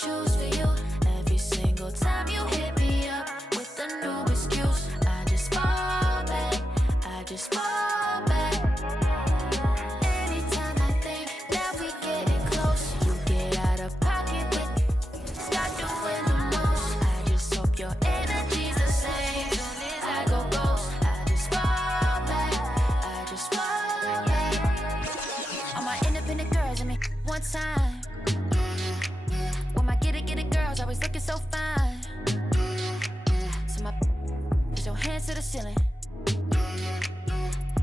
choose for you. Every single time you hit me up with a new excuse, I just fall back, I just fall back. Anytime I think that we getting close, you get out of pocket with start doing the most. I just hope your energy's the same. Soon as I go ghost, I just fall back, I just fall back. All my independent girls, I mean, one time. When my get it girls always looking so fine. So my put your hands to the ceiling.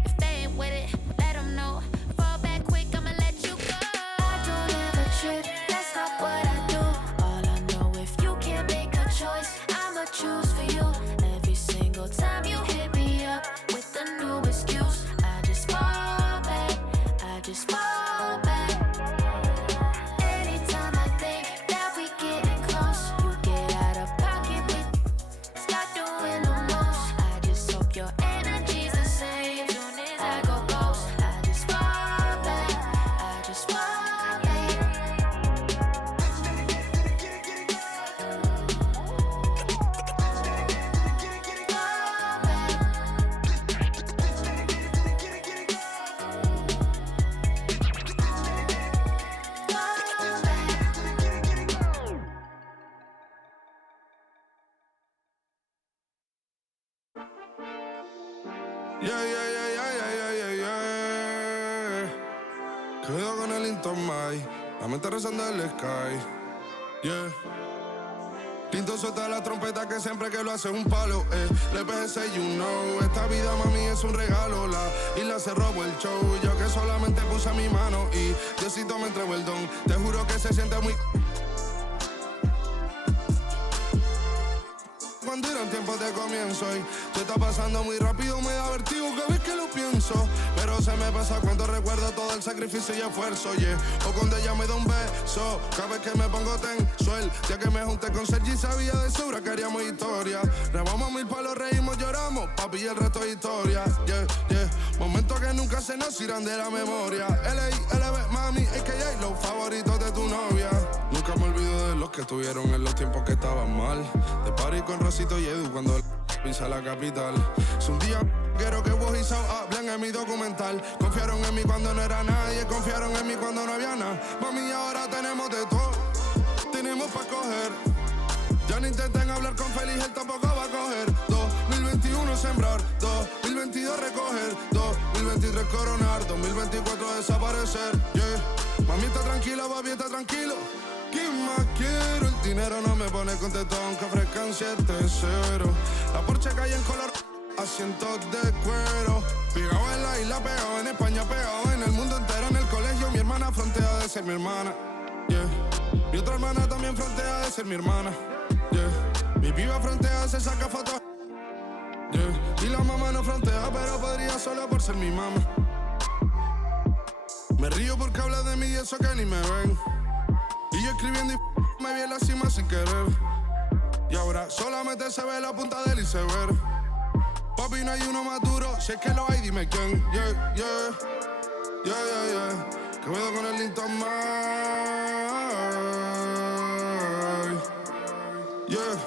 If they ain't with it, let them know. Fall back quick, I'ma let you go. I don't ever trip, that's not what I do. All I know, if you can't make a choice, I'ma choose for you. Every single time you hit me up with a new excuse, I just fall back, I just fall back. Anytime I think that we getting close, you get out of pocket with start doing the most. I just hope your energy's the same. Soon as I go ghost, I just fall back, I just fall back. Quedo con el Intomai, la mente rezando en el sky. Yeah. Linto suelta la trompeta que siempre que lo hace es un palo. Le PG, you know. Esta vida, mami, es un regalo. La isla se robó el show. Yo que solamente puse mi mano y Diosito me entregó el don. Te juro que se siente muy... Cuando eran tiempos de comienzo y tú estás pasando muy rápido, me da vertigo cada vez que lo pienso. Pero se me pasa cuando recuerdo todo el sacrificio y esfuerzo, yeah. O cuando ella me da un beso, cada vez que me pongo tenso. El día que me junté con Sergi sabía de sobra que haríamos historia. Grabamos 1000 palos, reímos, lloramos, papi, y el resto es historia, yeah, yeah. Momentos que nunca se nos irán de la memoria. L.A., mami, a.k.a. los favoritos de tu novia. Nunca me olvido de los que estuvieron en los tiempos que estaban mal. De party con Rosito y Edu cuando pisa la capital. Si un día quiero que vos y Sao hablen en mi documental. Confiaron en mí cuando no era nadie, confiaron en mí cuando no había nada. Mami, ahora tenemos de todo, tenemos pa' coger. Ya no intenten hablar con Feliz, él tampoco va a coger. 2021 sembrar, 2022 recoger, 2023 coronar, 2024 desaparecer, yeah. Mami está tranquila, papi está tranquilo. ¿Qué más quiero? El dinero no me pone contento aunque ofrezcan 7-0. La Porsche cae en color, asientos de cuero. Pegado en la isla, pegado en España, pegado en el mundo entero. En el colegio mi hermana frontea de ser mi hermana, yeah. Mi otra hermana también frontea de ser mi hermana, yeah. Mi piba frontea, se saca fotos, yeah. Y la mamá no frontea, pero podría solo por ser mi mamá. Me río porque habla de mí y eso que ni me ven. Y yo escribiendo y me vi en la cima sin querer. Y ahora solamente se ve la punta del iceberg. Papi, no hay uno más duro, si es que lo hay, dime quién. Yeah, yeah, yeah, yeah, yeah. Que veo con el Intomai. Yeah,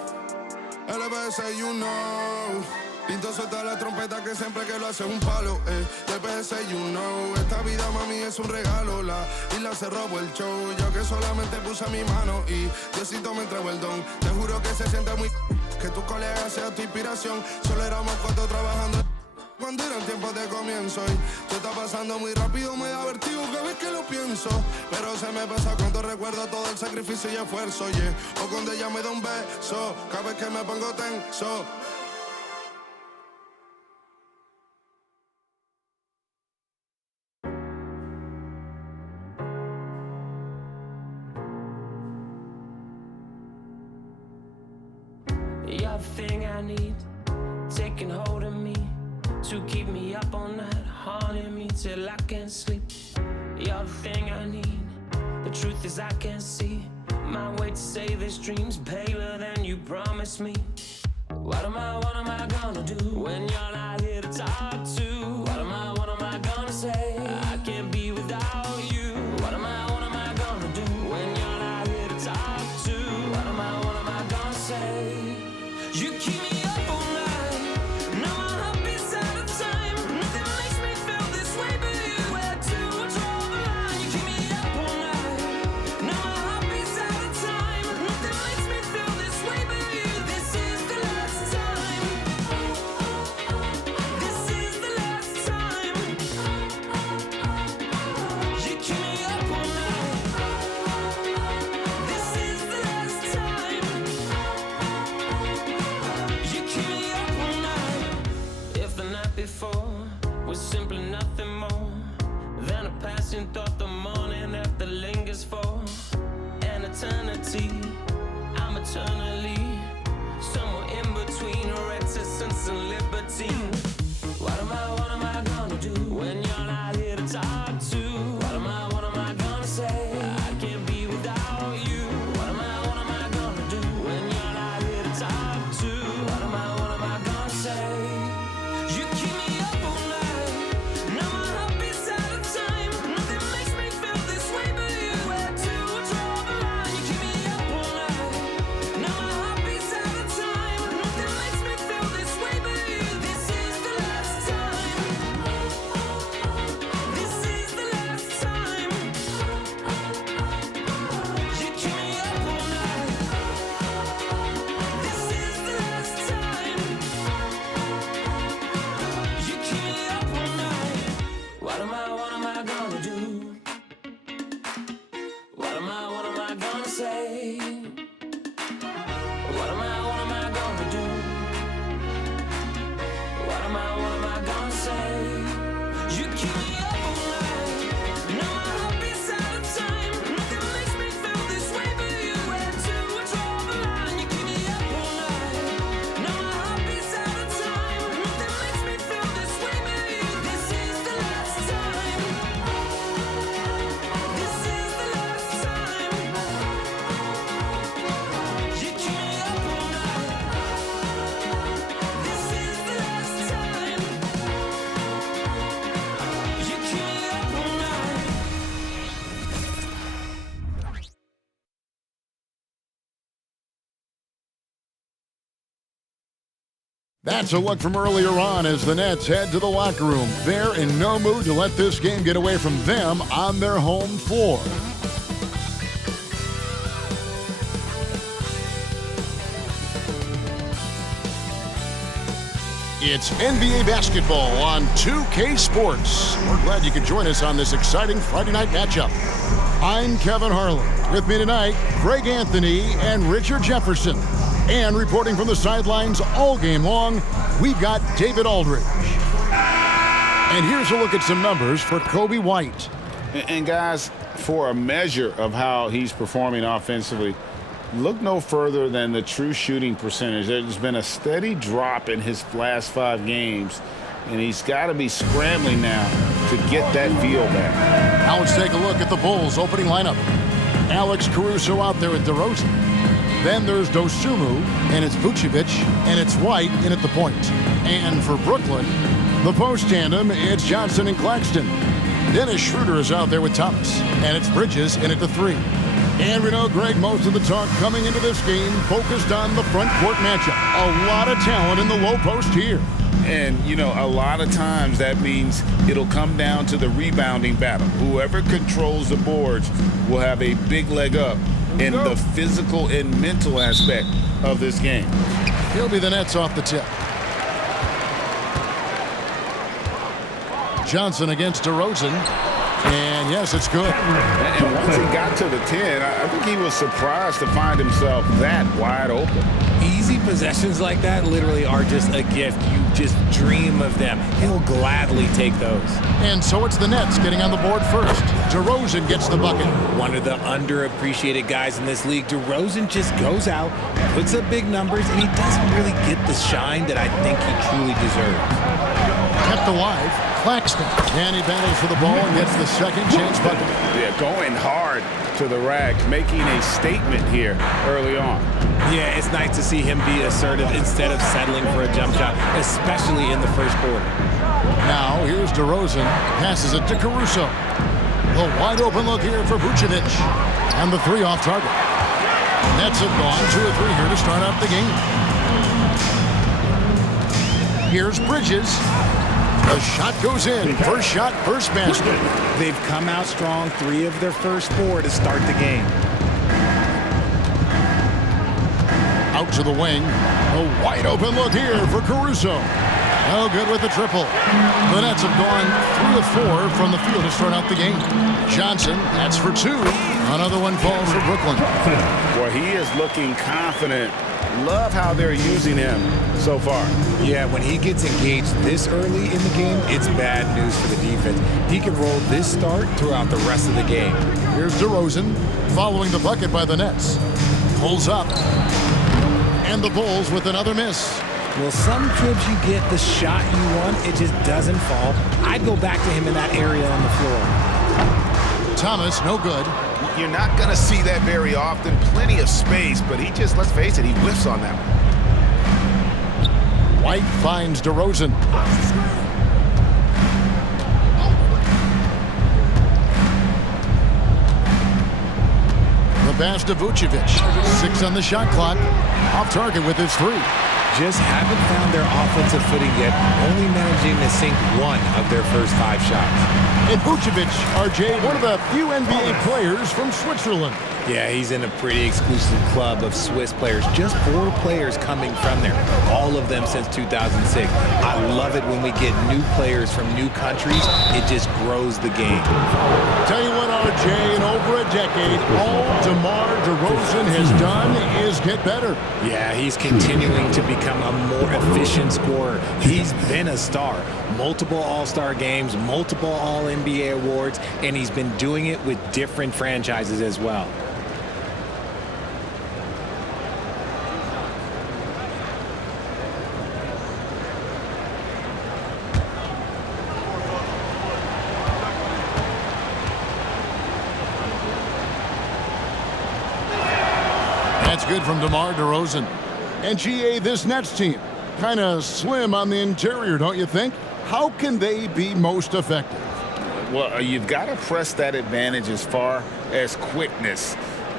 LBS, you know. Pinto suelta la trompeta que siempre que lo hace es un palo, LBS, you know. Esta vida, mami, es un regalo. La isla se robó el show. Yo que solamente puse mi mano y Diosito me entregó el don. Te juro que se siente muy... que tu colega sea tu inspiración. Solo éramos 4 trabajando cuando eran tiempos de comienzo. Y tú estás pasando muy rápido, me da vertigo cada vez que lo pienso. Pero se me pasa cuando recuerdo todo el sacrificio y esfuerzo, yeah. O cuando ella me da un beso, cada vez que me pongo tenso. You're the thing I need, taking hold of me, to keep me up all night, haunting me till I can't sleep. You're the thing I need, the truth is I can't see my way to say this dream's paler than you promised me. What am I gonna do when you're not here to talk to? What am I gonna say? I can't be without you. What am I gonna do when you're not here to talk to? That's a look from earlier on as the Nets head to the locker room. They're in no mood to let this game get away from them on their home floor. It's NBA basketball on 2K Sports. We're glad you could join us on this exciting Friday night matchup. I'm Kevin Harlan. With me tonight, Greg Anthony and Richard Jefferson. And reporting from the sidelines all game long, we've got David Aldridge. And here's a look at some numbers for Kobe White. And guys, for a measure of how he's performing offensively, look no further than the true shooting percentage. There's been a steady drop in his last 5 games, and he's got to be scrambling now to get that feel back. Now let's take a look at the Bulls' opening lineup. Alex Caruso out there with DeRozan. Then there's Dosunmu, and it's Vucevic, and it's White in at the point. And for Brooklyn, the post tandem, it's Johnson and Claxton. Dennis Schroeder is out there with Thomas, and it's Bridges in at the 3. And we know, Greg, most of the talk coming into this game focused on the front court matchup. A lot of talent in the low post here. And, you know, a lot of times that means it'll come down to the rebounding battle. Whoever controls the boards will have a big leg up in the physical and mental aspect of this game. He'll be the Nets off the tip. Johnson against DeRozan. And yes, it's good. And once he got to the 10, I think he was surprised to find himself that wide open. Easy possessions like that literally are just a gift. You just dream of them. He'll gladly take those. And so it's the Nets getting on the board first. DeRozan gets the bucket. One of the underappreciated guys in this league. DeRozan just goes out, puts up big numbers, and he doesn't really get the shine that I think he truly deserves. Kept alive. Claxton. And he battles for the ball and gets the second chance bucket. Yeah, going hard to the rack, making a statement here early on. Yeah, it's nice to see him be assertive instead of settling for a jump shot, especially in the first quarter. Now, here's DeRozan. Passes it to Caruso. The wide open look here for Vucevic. And the 3 off target. Nets have gone 2 of 3 here to start out the game. Here's Bridges. The shot goes in. First shot, first basket. They've come out strong, 3 of their first 4 to start the game. Out to the wing. A wide open look here for Caruso. Oh, good with the triple. The Nets have gone 3 of 4 from the field to start out the game. Johnson, that's for 2. Another one falls for Brooklyn. Boy, he is looking confident. Love how they're using him so far. Yeah, when he gets engaged this early in the game, it's bad news for the defense. He can roll this start throughout the rest of the game. Here's DeRozan following the bucket by the Nets. Pulls up. And the Bulls with another miss. Well, some trips you get the shot you want, it just doesn't fall. I'd go back to him in that area on the floor. Thomas, no good. You're not going to see that very often. Plenty of space, but he just, let's face it, he whiffs on that one. White finds DeRozan. The pass to Vucevic. 6 on the shot clock. Off target with his 3. Just haven't found their offensive footing yet, only managing to sink 1 of their first 5 shots. And Vucevic, RJ, one of the few NBA players from Switzerland. Yeah, he's in a pretty exclusive club of Swiss players. Just 4 players coming from there, all of them since 2006. I love it when we get new players from new countries. It just grows the game. Tell you what, RJ, in over a decade, all DeMar DeRozan has done is get better. Yeah, he's continuing to become a more efficient scorer. He's been a star. Multiple All-Star games, multiple All-NBA awards, and he's been doing it with different franchises as well. That's good from DeMar DeRozan. And GA, this Nets team, kind of slim on the interior, don't you think? How can they be most effective? Well, you've got to press that advantage as far as quickness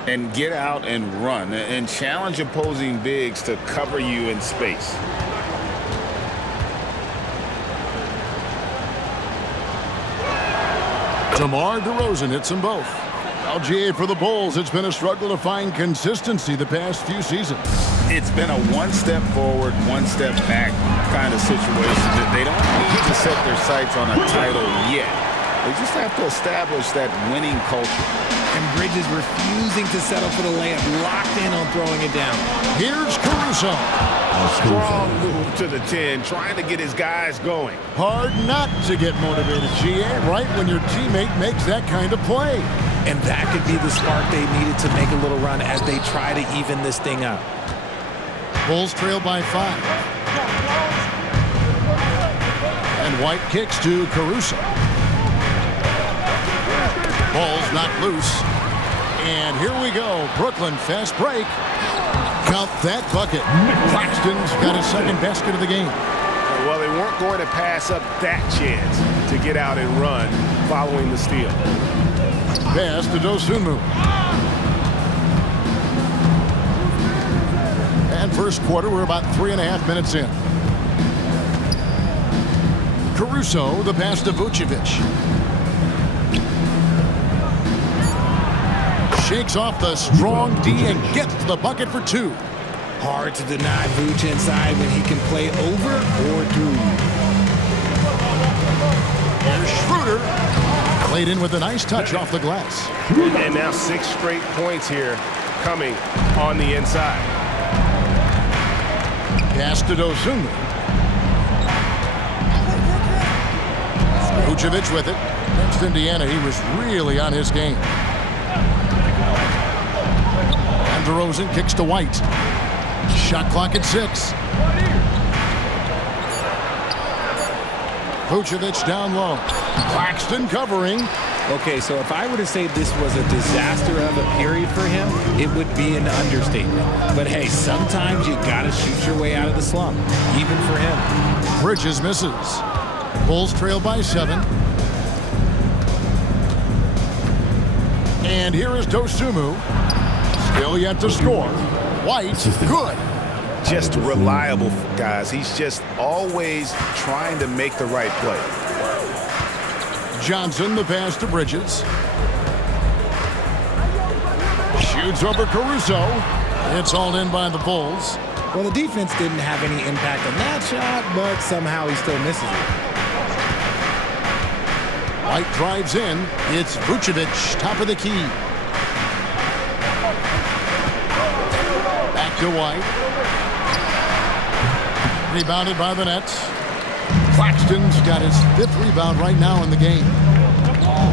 and get out and run and challenge opposing bigs to cover you in space. DeMar DeRozan hits them both. LGA for the Bulls, it's been a struggle to find consistency the past few seasons. It's been a one step forward, one step back kind of situation. They don't need to set their sights on a title yet. They just have to establish that winning culture. And Bridges refusing to settle for the layup, locked in on throwing it down. Here's Caruso. Strong move to the 10, trying to get his guys going. Hard not to get motivated, GA, right when your teammate makes that kind of play. And that could be the spark they needed to make a little run as they try to even this thing up. Bulls trail by 5. And White kicks to Caruso. Ball's knocked loose. And here we go. Brooklyn, fast break. Count that bucket. Claxton's got his second basket of the game. Well, they weren't going to pass up that chance to get out and run following the steal. Pass to Dosunmu. And first quarter, we're about 3.5 minutes in. Caruso, the pass to Vucevic. Shakes off the strong D and gets the bucket for 2. Hard to deny Vooch inside when he can play over or through. Here's Schroeder. Played in with a nice touch off the glass. And now 6 straight points here coming on the inside. Pass to Dosunmu. Vucevic with it. Against Indiana, he was really on his game. And DeRozan kicks to White. Shot clock at 6. Vucevic down low. Claxton covering. Okay, so if I were to say this was a disaster of a period for him, it would be an understatement. But hey, sometimes you gotta shoot your way out of the slump, even for him. Bridges misses. Bulls trail by 7. And here is Dosunmu. Still yet to score. White, good. Just reliable, guys. He's just always trying to make the right play. Johnson, the pass to Bridges. Shoots over Caruso. It's all in by the Bulls. Well, the defense didn't have any impact on that shot, but somehow he still misses it. White drives in. It's Vucevic, top of the key. Back to White. Rebounded by the Nets. Claxton's got his 5th rebound right now in the game.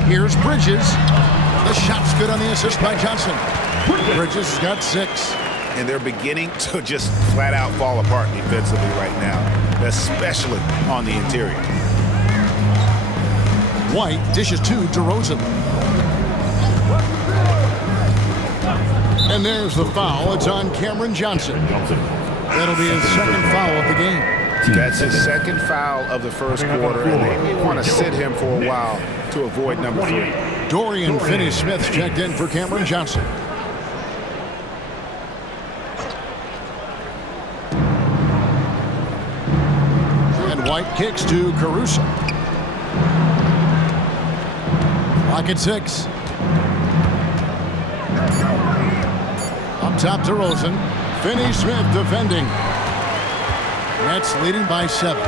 Here's Bridges. The shot's good on the assist by Johnson. Bridges has got 6. And they're beginning to just flat out fall apart defensively right now, especially on the interior. White dishes to DeRozan. And there's the foul. It's on Cameron Johnson. That'll be his second foul of the game. That's his second foul of the first quarter, and they may want to sit him for a while to avoid number 3. Dorian Finney-Smith checked in for Cameron Johnson. And White kicks to Caruso. Clock at 6. Up top to Rosen. Finney-Smith defending. Nets leading by 7.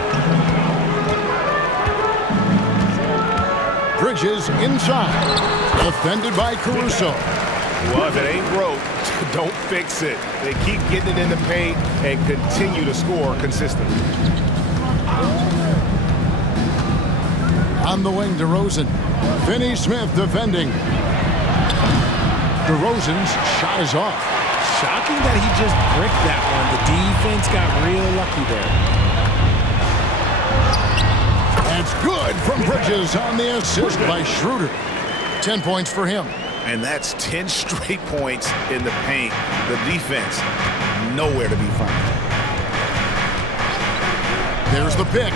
Bridges inside. Defended by Caruso. Well, if it ain't broke, don't fix it. They keep getting it in the paint and continue to score consistently. On the wing, DeRozan. Finney-Smith defending. DeRozan's shot is off. Shocking that he just bricked that one. The defense got real lucky there. That's good from Bridges on the assist by Schroeder. 10 points for him. And that's 10 straight points in the paint. The defense, nowhere to be found. There's the pick.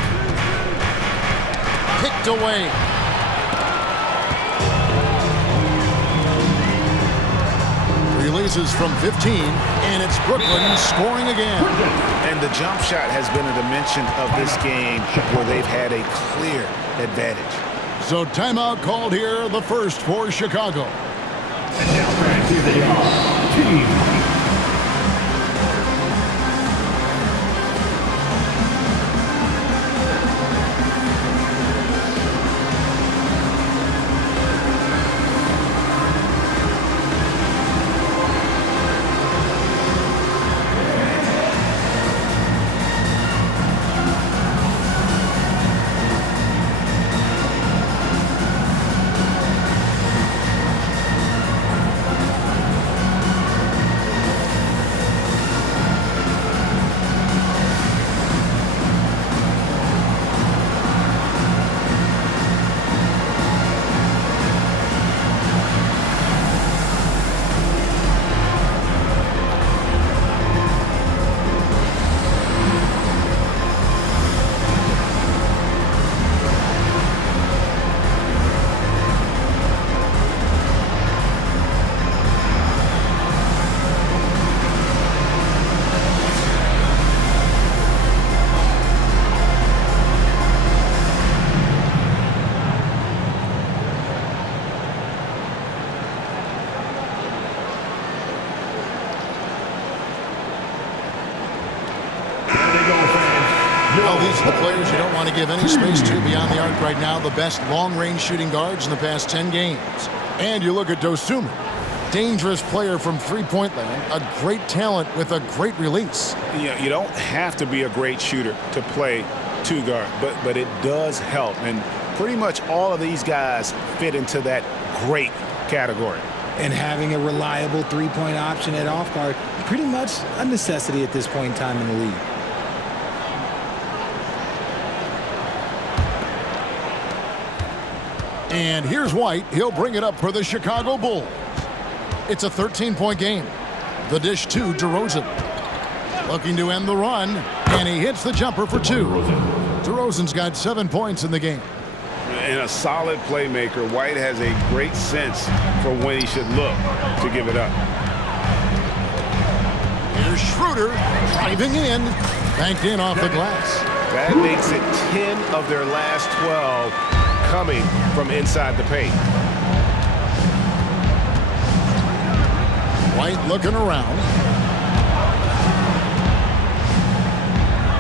Picked away. Releases from 15, and it's Brooklyn scoring again. And the jump shot has been a dimension of this game where they've had a clear advantage. So timeout called here, the first for Chicago. And now back to the team. Well, these are the players you don't want to give any space to beyond the arc right now. The best long-range shooting guards in the past 10 games. And you look at Dosunmu. Dangerous player from three-point land. A great talent with a great release. You don't have to be a great shooter to play two guard, but it does help. And pretty much all of these guys fit into that great category. And having a reliable three-point option at off guard, pretty much a necessity at this point in time in the league. And here's White. He'll bring it up for the Chicago Bulls. It's a 13-point game. The dish to DeRozan. Looking to end the run, and he hits the jumper for two. DeRozan's got 7 points in the game. And a solid playmaker, White has a great sense for when he should look to give it up. Here's Schroeder driving in, banked in off the glass. That makes it 10 of their last 12 coming from inside the paint. White looking around.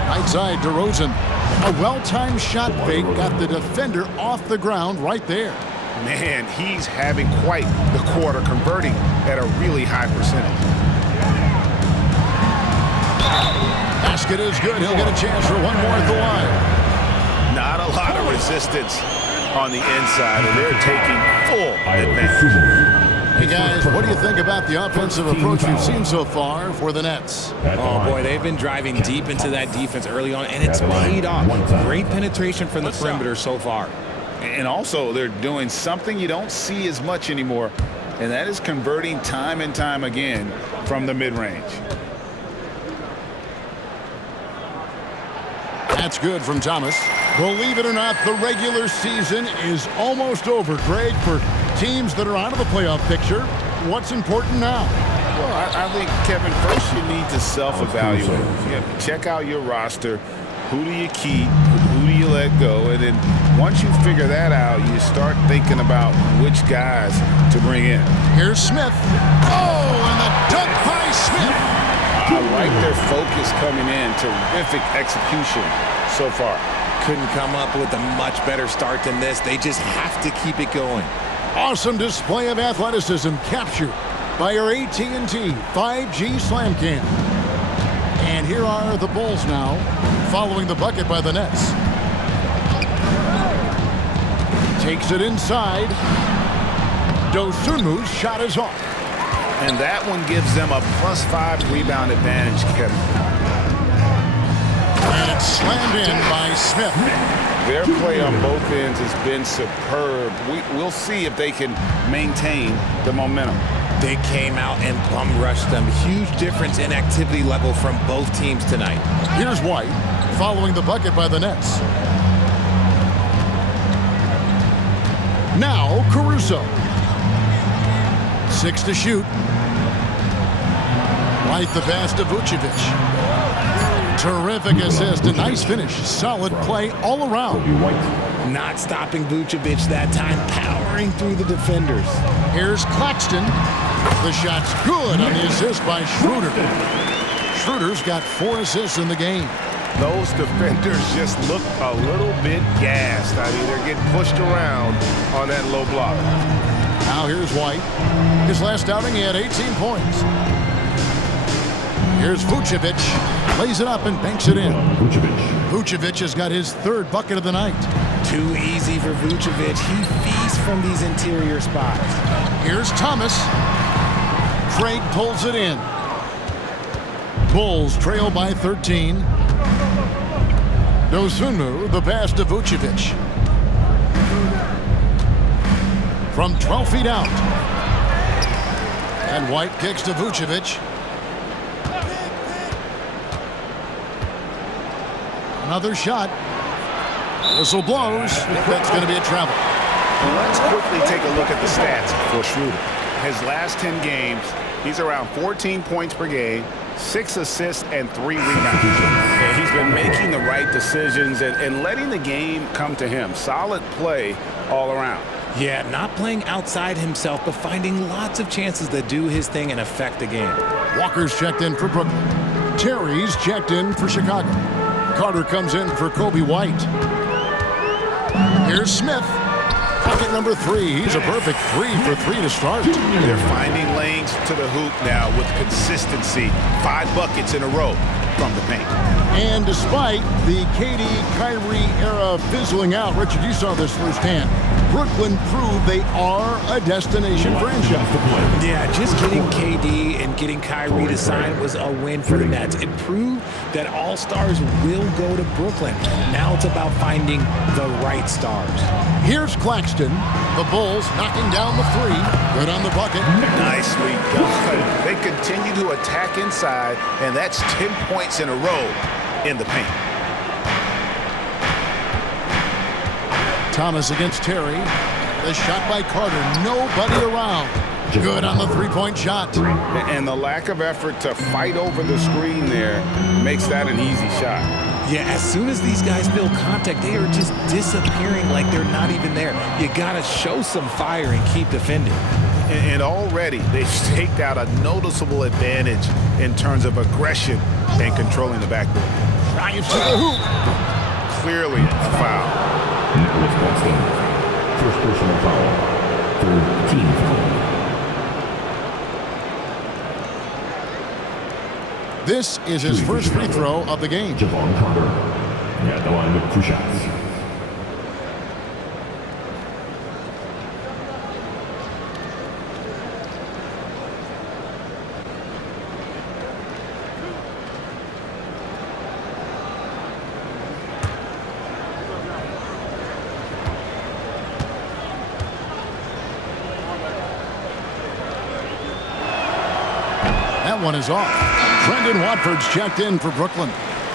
Right side, DeRozan. A well-timed shot fake got the defender off the ground right there. Man, he's having quite the quarter, converting at a really high percentage. Basket is good. He'll get a chance for one more at the line. Not a lot of resistance on the inside, and they're taking full advantage. Hey, guys, what do you think about the offensive approach we've seen so far for the Nets? Oh, boy, they've been driving deep into that defense early on, and it's paid off. Great penetration from the perimeter so far. And also, they're doing something you don't see as much anymore, and that is converting time and time again from the mid-range. That's good from Thomas. Believe it or not, the regular season is almost over, Greg. For teams that are out of the playoff picture, what's important now? Well, I think, Kevin, first you need to self-evaluate. You have to check out your roster. Who do you keep? Who do you let go? And then once you figure that out, you start thinking about which guys to bring in. Here's Smith. Oh, and the dunk by Smith. I like their focus coming in. Terrific execution so far. Couldn't come up with a much better start than this. They just have to keep it going. Awesome display of athleticism captured by our AT&T 5G Slam Cam. And here are the Bulls now, following the bucket by the Nets. Takes it inside. Dosunmu's shot is off. And that one gives them a +5 rebound advantage, Kevin. And it's slammed in by Smith. Their play on both ends has been superb. We'll see if they can maintain the momentum. They came out and bum rushed them. Huge difference in activity level from both teams tonight. Here's White, following the bucket by the Nets. Now Caruso. 6 to shoot. White the pass to Vucevic. Terrific assist, a nice finish, solid play all around. Not stopping Vucevic that time, powering through the defenders. Here's Claxton. The shot's good on the assist by Schroeder. Schroeder's got 4 assists in the game. Those defenders just look a little bit gassed. I mean, they're getting pushed around on that low block. Now here's White. His last outing, he had 18 points. Here's Vucevic. Lays it up and banks it in. Vucevic has got his 3rd bucket of the night. Too easy for Vucevic. He feasts from these interior spots. Here's Thomas. Craig pulls it in. Bulls trail by 13. Dosunmu, the pass to Vucevic. From 12 feet out. And White kicks to Vucevic. Another shot. Whistle blows. That's going to be a travel. Let's quickly take a look at the stats for Schroeder. His last 10 games, he's around 14 points per game, 6 assists, and 3 rebounds. And he's been making the right decisions and letting the game come to him. Solid play all around. Yeah, not playing outside himself, but finding lots of chances to do his thing and affect the game. Walker's checked in for Brooklyn. Terry's checked in for Chicago. Carter comes in for Kobe White. Here's Smith. Bucket number 3. He's a perfect 3 for 3 to start. They're finding lanes to the hoop now with consistency. 5 buckets in a row from the paint. And despite the KD-Kyrie era fizzling out, Richard, you saw this firsthand. Brooklyn proved they are a destination franchise. Yeah, just getting KD and getting Kyrie to sign was a win for the Nets. It proved that all stars will go to Brooklyn. Now it's about finding the right stars. Here's Claxton. The Bulls knocking down the 3. Good on the bucket. Nicely done. They continue to attack inside, and that's 10 points in a row in the paint. Thomas against Terry. The shot by Carter. Nobody around. Good on the 3-point shot. And the lack of effort to fight over the screen there makes that an easy shot. Yeah, as soon as these guys feel contact, they are just disappearing like they're not even there. You got to show some fire and keep defending. And already they've staked out a noticeable advantage in terms of aggression and controlling the backboard. Drives to the hoop. Clearly a foul. Nicholas Claxton, first personal foul, 3rd team foul. This is his first free throw of the game. Javon Carter, at the line with 2 shots. That one is off. Brendan Watford's checked in for Brooklyn.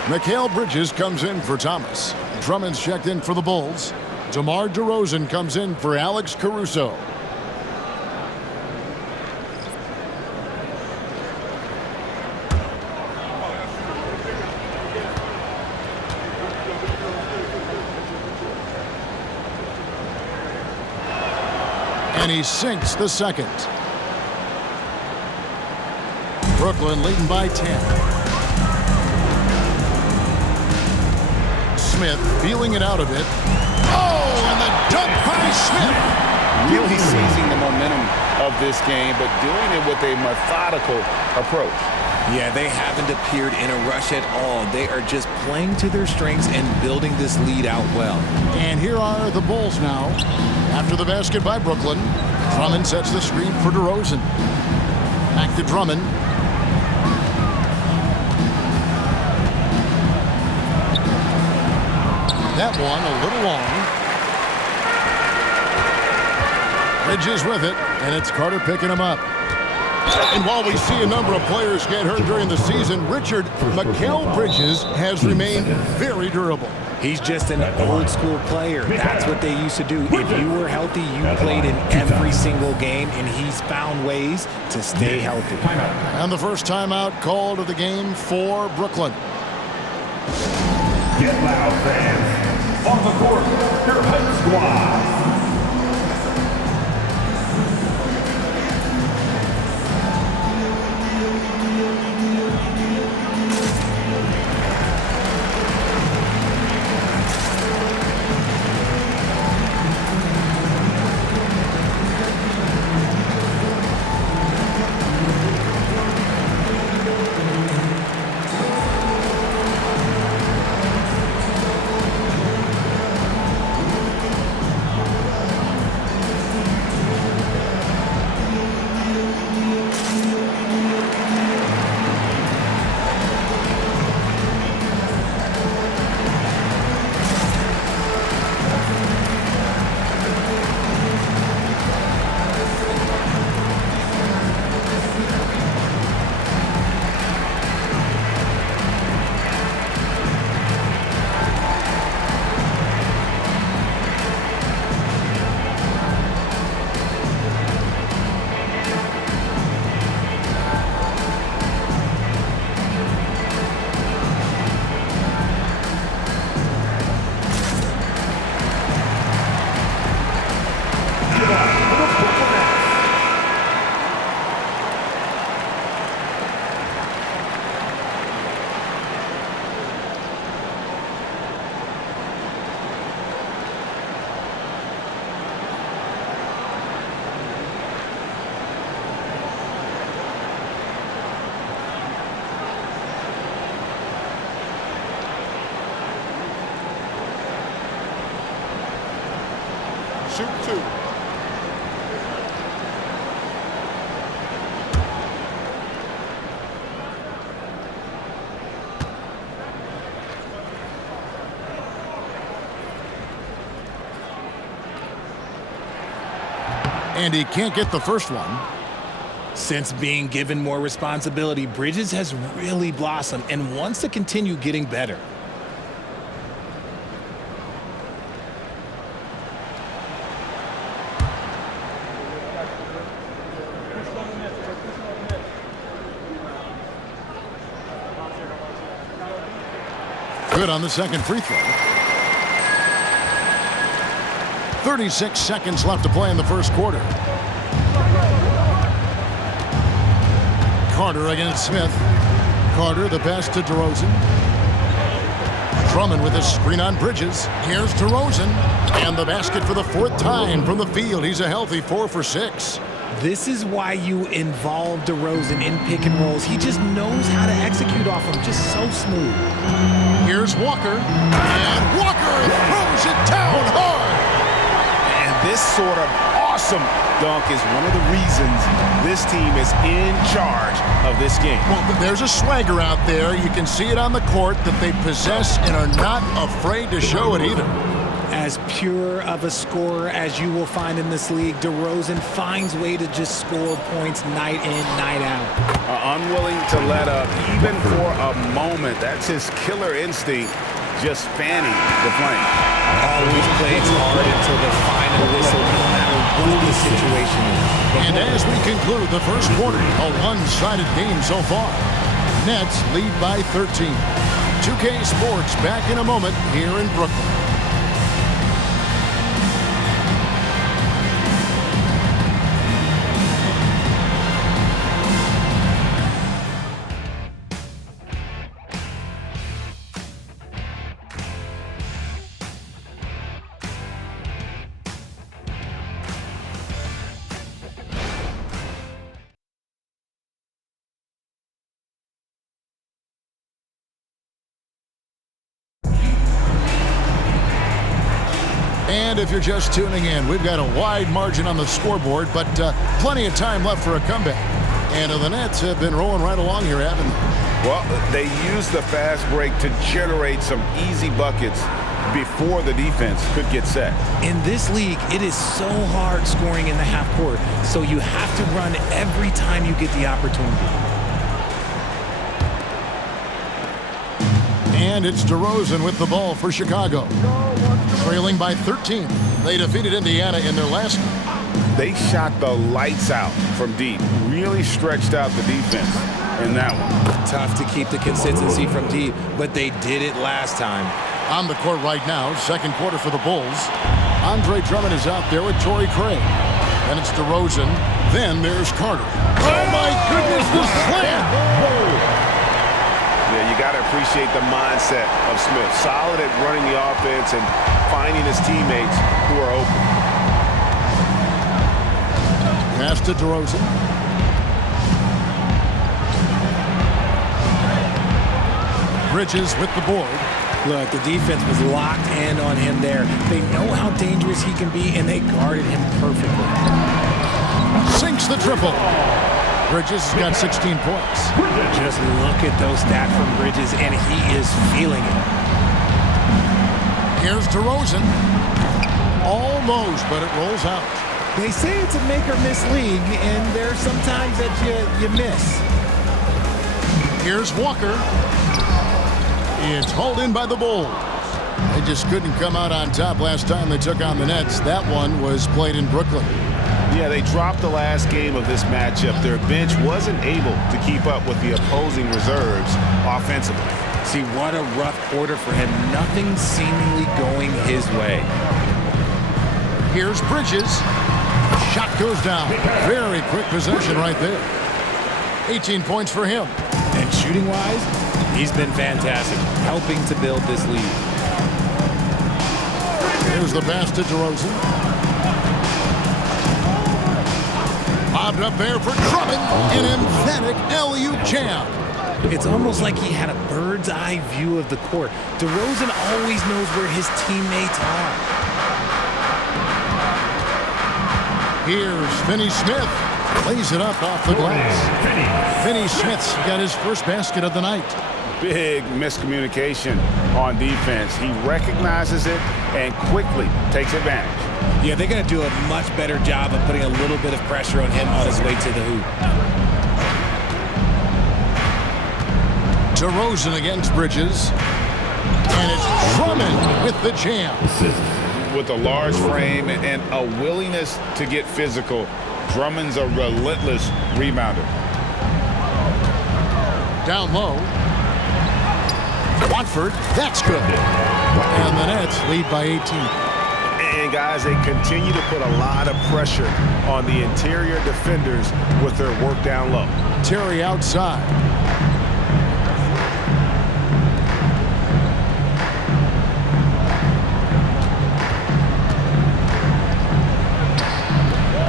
Mikal Bridges comes in for Thomas. Drummond's checked in for the Bulls. DeMar DeRozan comes in for Alex Caruso. And he sinks the second. Brooklyn leading by 10. Smith feeling it out a bit. Oh, and the dunk by Smith. Really seizing the momentum of this game, but doing it with a methodical approach. Yeah, they haven't appeared in a rush at all. They are just playing to their strengths and building this lead out well. And here are the Bulls now. After the basket by Brooklyn, Drummond sets the screen for DeRozan. Back to Drummond. That one a little long. Bridges with it, and it's Carter picking him up. And while we see a number of players get hurt during the season, Richard, Mikal Bridges has remained very durable. He's just an old school player. That's what they used to do. If you were healthy, you played in every single game, and he's found ways to stay healthy. And the first timeout called of the game for Brooklyn. Get loud, fans. On the court, your home squad. Shoot two. And he can't get the first one. Since being given more responsibility, Bridges has really blossomed and wants to continue getting better. Good on the second free throw. 36 seconds left to play in the first quarter. Carter against Smith. Carter, the pass to DeRozan. Drummond with a screen on Bridges. Here's DeRozan. And the basket for the fourth time from the field. He's a healthy 4 for 6. This is why you involve DeRozan in pick and rolls. He just knows how to execute off them, just so smooth. Here's Walker. And Walker throws it down hard. And this sort of awesome dunk is one of the reasons this team is in charge of this game. Well, there's a swagger out there. You can see it on the court that they possess and are not afraid to show it either. As pure of a scorer as you will find in this league, DeRozan finds way to just score points night in, night out. Unwilling to let up even for a moment. That's his killer instinct, just fanning the flame. Always plays hard until the final whistle, no matter what the situation is. And as we conclude the first quarter, a one-sided game so far. Nets lead by 13. 2K Sports back in a moment here in Brooklyn. And if you're just tuning in, we've got a wide margin on the scoreboard, but plenty of time left for a comeback. And the Nets have been rolling right along here, haven't they? Well, they used the fast break to generate some easy buckets before the defense could get set. In this league, it is so hard scoring in the half court, so you have to run every time you get the opportunity. And it's DeRozan with the ball for Chicago. Trailing by 13. They defeated Indiana in their last game. They shot the lights out from deep, really stretched out the defense. in that one. Tough to keep the consistency from D, but they did it last time. On the court right now, second quarter for the Bulls. Andre Drummond is out there with Torrey Craig. Then it's DeRozan. Then there's Carter. Oh, my goodness, the slam! Yeah, you got to appreciate the mindset of Smith. Solid at running the offense and finding his teammates who are open. Pass to DeRozan. Bridges with the board. Look, the defense was locked in on him there. They know how dangerous he can be, and they guarded him perfectly. Sinks the triple. Bridges has got 16 points. Just look at those stats from Bridges, and he is feeling it. Here's DeRozan. Almost, but it rolls out. They say it's a make-or-miss league, and there's sometimes that you miss. Here's Walker. It's hauled in by the Bulls. They just couldn't come out on top last time they took on the Nets. That one was played in Brooklyn. Yeah, they dropped the last game of this matchup. Their bench wasn't able to keep up with the opposing reserves offensively. See, what a rough quarter for him. Nothing seemingly going his way. Here's Bridges. Shot goes down. Very quick possession right there. 18 points for him. And shooting-wise, he's been fantastic, helping to build this lead. Here's the pass to DeRozan. Bobbed up there for Drummond. An emphatic LU jam. It's almost like he had a bird's-eye view of the court. DeRozan always knows where his teammates are. Here's Finney Smith. Lays it up off the glass. Finney Smith's got his first basket of the night. Big miscommunication on defense. He recognizes it and quickly takes advantage. Yeah, they're going to do a much better job of putting a little bit of pressure on him on his way to the hoop. DeRozan against Bridges. And it's Drummond with the jam. With a large frame and a willingness to get physical, Drummond's a relentless rebounder. Down low. Watford, that's good. And the Nets lead by 18. And guys, they continue to put a lot of pressure on the interior defenders with their work down low. Terry outside.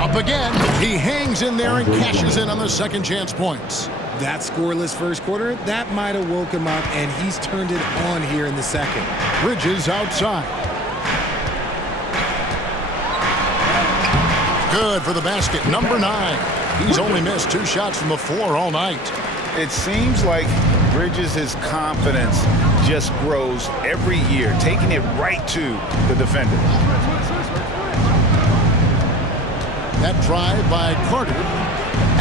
Up again. He hangs in there and cashes in on the second chance points. That scoreless first quarter, that might have woke him up, and he's turned it on here in the second. Bridges outside. Good for the basket, number 9. He's only missed 2 shots from the floor all night. It seems like Bridges' confidence just grows every year, taking it right to the defender. That drive by Carter.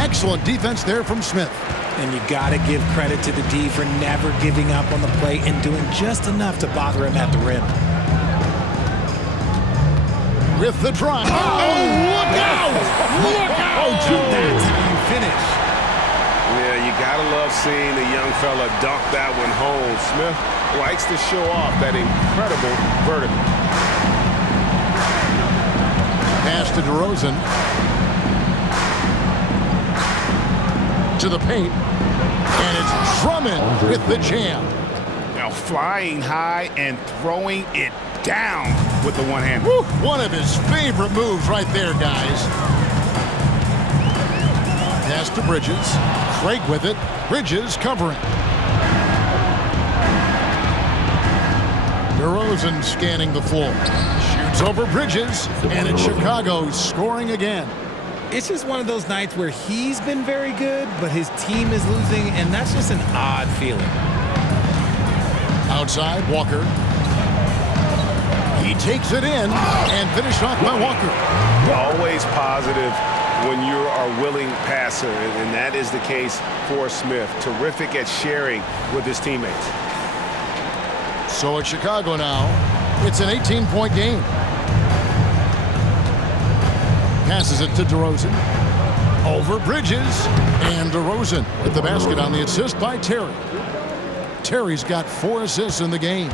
Excellent defense there from Smith. And you got to give credit to the D for never giving up on the play and doing just enough to bother him at the rim. With the drive. Oh, look out! Look out! That's how you finish. Yeah, you got to love seeing the young fella dunk that one home. Smith likes to show off that incredible vertical. Pass to DeRozan. To the paint. And it's Drummond with the jam. Now flying high and throwing it down with the one hand. Woo, one of his favorite moves right there, guys. Pass to Bridges. Craig with it. Bridges covering. DeRozan scanning the floor. Shoots over Bridges. And it's Chicago scoring again. It's just one of those nights where he's been very good, but his team is losing, and that's just an odd feeling. Outside, Walker. He takes it in and finished off by Walker. Always positive when you're a willing passer, and that is the case for Smith. Terrific at sharing with his teammates. So at Chicago now, it's an 18-point game. Passes it to DeRozan. Over Bridges. And DeRozan with the basket on the assist by Terry. Terry's got 4 assists in the game.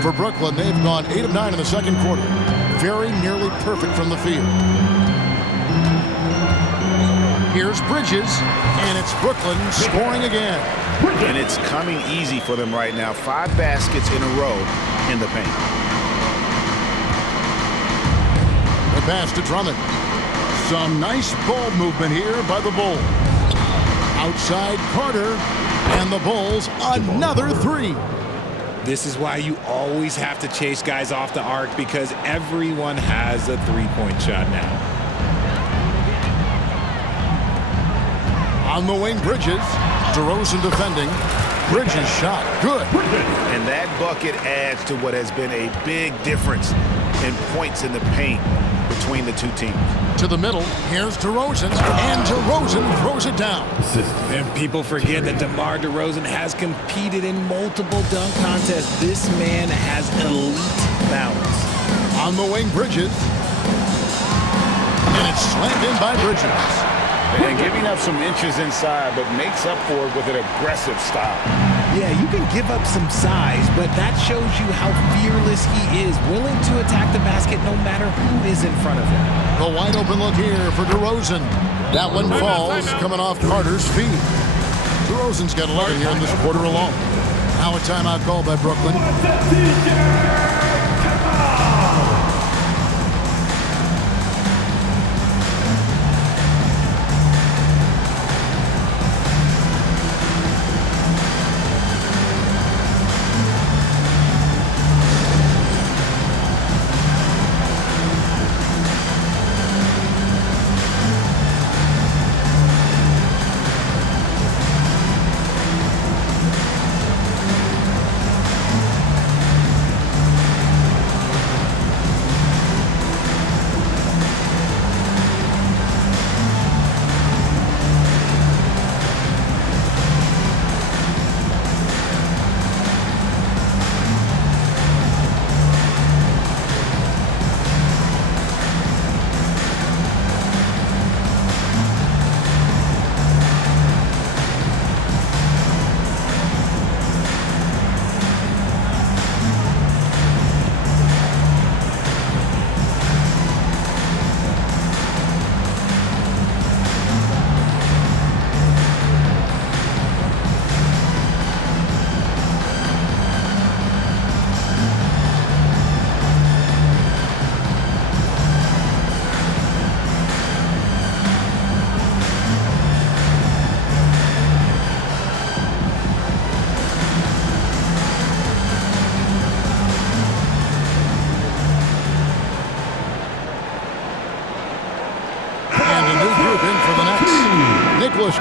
For Brooklyn, they've gone 8 of 9 in the second quarter. Very nearly perfect from the field. Here's Bridges, and it's Brooklyn scoring again. And it's coming easy for them right now. 5 baskets in a row in the paint. The pass to Drummond. Some nice ball movement here by the Bulls. Outside Carter, and the Bulls another 3. This is why you always have to chase guys off the arc, because everyone has a three-point shot now. On the wing, Bridges. DeRozan defending. Bridges shot. Good. And that bucket adds to what has been a big difference in points in the paint between the two teams. To the middle. Here's DeRozan. And DeRozan throws it down. And people forget that DeMar DeRozan has competed in multiple dunk contests. This man has elite balance. On the wing, Bridges. And it's slammed in by Bridges. And giving up some inches inside, but makes up for it with an aggressive style. Yeah, you can give up some size, but that shows you how fearless he is, willing to attack the basket no matter who is in front of him. The wide open look here for DeRozan. That one falls, coming off Carter's feet. DeRozan's got 11 here in this quarter alone. Now a timeout call by Brooklyn.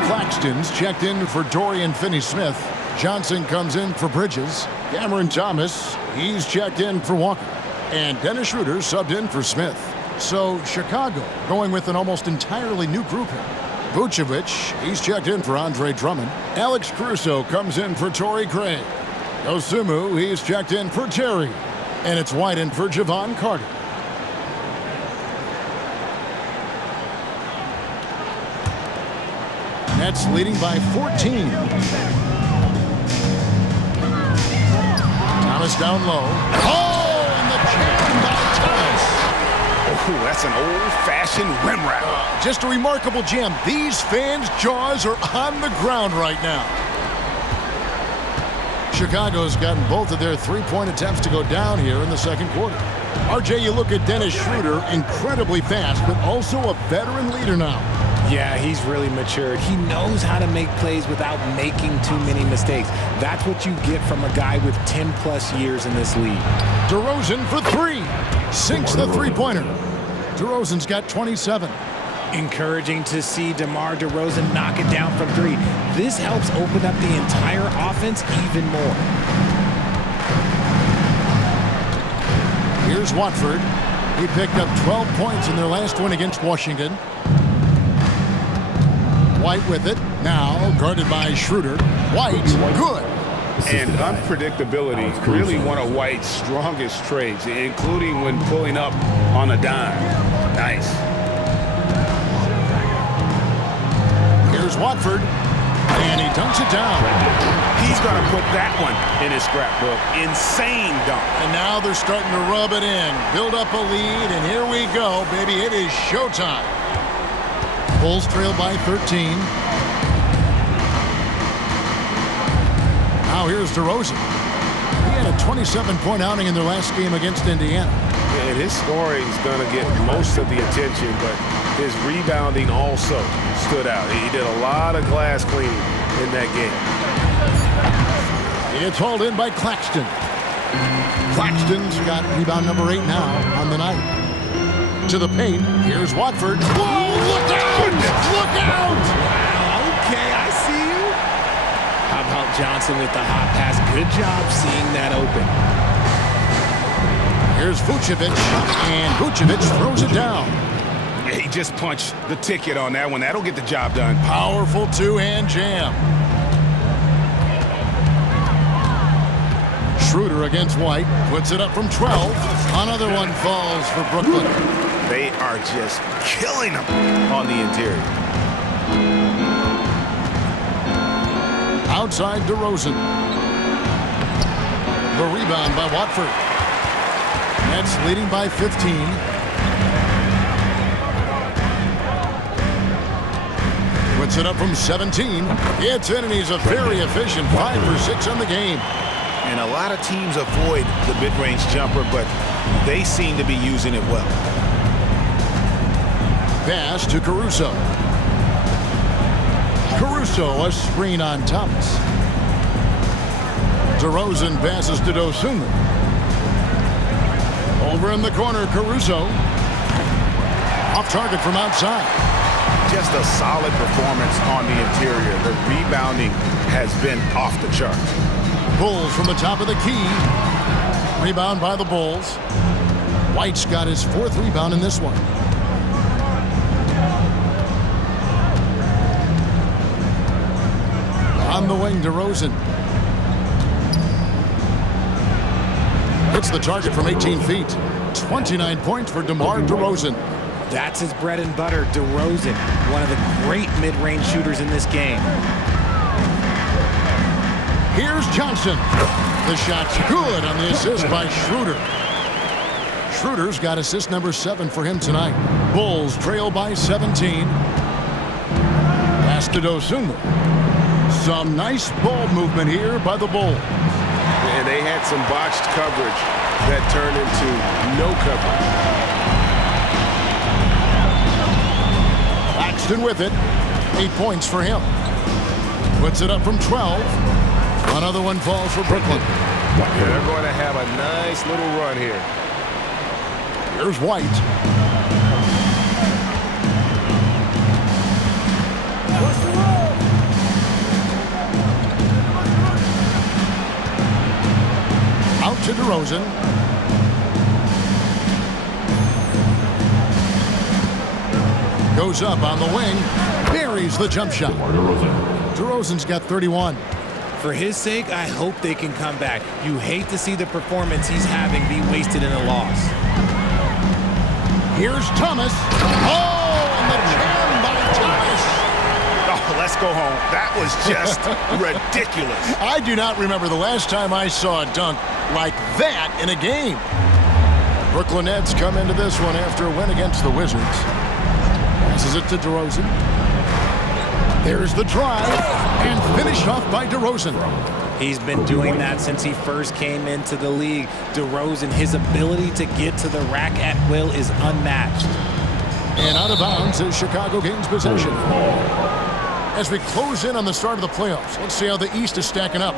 Claxton's checked in for Dorian Finney-Smith. Johnson comes in for Bridges. Cameron Thomas, he's checked in for Walker. And Dennis Schroeder subbed in for Smith. So Chicago going with an almost entirely new group here. Vucevic, he's checked in for Andre Drummond. Alex Caruso comes in for Torrey Craig. Dosunmu, he's checked in for Terry. And it's White in for Javon Carter. Nets leading by 14. Thomas down low. Oh, and the jam by Thomas. Oh, that's an old-fashioned rim wrap. Just a remarkable jam. These fans' jaws are on the ground right now. Chicago's gotten both of their three-point attempts to go down here in the second quarter. RJ, you look at Dennis Schroeder, incredibly fast, but also a veteran leader now. Yeah, he's really matured. He knows how to make plays without making too many mistakes. That's what you get from a guy with 10-plus years in this league. DeRozan for 3. Sinks the three-pointer. DeRozan's got 27. Encouraging to see DeMar DeRozan knock it down from 3. This helps open up the entire offense even more. Here's Watford. He picked up 12 points in their last win against Washington. White with it. Now guarded by Schroeder. White, good. And unpredictability, really one of White's strongest traits, including when pulling up on a dime. Nice. Here's Watford, and he dunks it down. He's going to put that one in his scrapbook. Insane dunk. And now they're starting to rub it in, build up a lead, and here we go, baby. It is showtime. Bulls trail by 13. Now here's DeRozan. He had a 27-point outing in their last game against Indiana. And his scoring is going to get most of the attention, but his rebounding also stood out. He did a lot of glass cleaning in that game. It's hauled in by Claxton. Claxton's got rebound number 8 now on the night. To the paint, here's Watford. Whoa, look out! Look out! Wow, okay, I see you. How about Johnson with the hot pass? Good job seeing that open. Here's Vucevic, and Vucevic throws it down. Yeah, he just punched the ticket on that one. That'll get the job done. Powerful two-hand jam. Schroeder against White, puts it up from 12. Another one falls for Brooklyn. They are just killing them on the interior. Outside DeRozan. The rebound by Watford. Nets leading by 15. Puts it up from 17. It's in, and he's a very efficient 5 for 6 on the game. And a lot of teams avoid the mid-range jumper, but they seem to be using it well. Pass to Caruso. Caruso, a screen on Thomas. DeRozan passes to Dosunmu. Over in the corner, Caruso. Off target from outside. Just a solid performance on the interior. The rebounding has been off the charts. Bulls from the top of the key. Rebound by the Bulls. White's got his 4th rebound in this one. On the wing, DeRozan. Hits the target from 18 feet. 29 points for DeMar DeRozan. That's his bread and butter, DeRozan, one of the great mid-range shooters in this game. Here's Johnson. The shot's good on the assist by Schroeder. Schroeder's got assist number 7 for him tonight. Bulls trail by 17. Pass to Dosunmu. Some nice ball movement here by the Bulls. And they had some botched coverage that turned into no coverage. Claxton with it. 8 points for him. Puts it up from 12. Another one falls for Brooklyn. Yeah, they're going to have a nice little run here. Here's White. Out to DeRozan. Goes up on the wing. Buries the jump shot. DeRozan's got 31. For his sake, I hope they can come back. You hate to see the performance he's having be wasted in a loss. Here's Thomas. Oh, and the jam by Thomas. Oh, let's go home. That was just ridiculous. I do not remember the last time I saw a dunk like that in a game. Brooklyn Nets come into this one after a win against the Wizards. Passes it to DeRozan. There's the drive, and finished off by DeRozan. He's been doing that since he first came into the league. DeRozan, his ability to get to the rack at will is unmatched. And out of bounds as Chicago gains possession. As we close in on the start of the playoffs, let's see how the East is stacking up.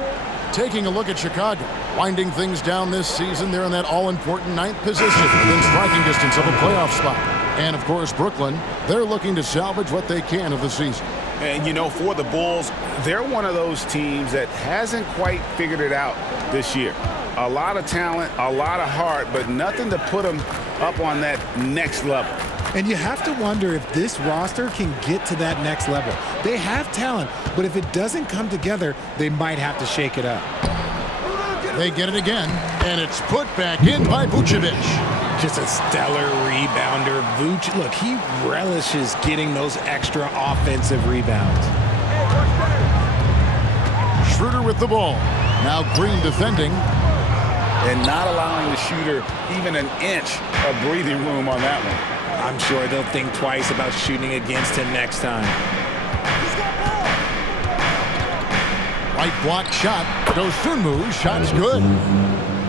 Taking a look at Chicago, winding things down this season. They're in that all-important 9th position within striking distance of a playoff spot. And, of course, Brooklyn, they're looking to salvage what they can of the season. And, you know, for the Bulls, they're one of those teams that hasn't quite figured it out this year. A lot of talent, a lot of heart, but nothing to put them up on that next level. And you have to wonder if this roster can get to that next level. They have talent, but if it doesn't come together, they might have to shake it up. They get it again, and it's put back in by Vucevic. Just a stellar rebounder. Vuce, look, he relishes getting those extra offensive rebounds. with the ball. Now Green defending. And not allowing the shooter even an inch of breathing room on that one. I'm sure they'll think twice about shooting against him next time. Right block shot. Dosunmu, shot's good.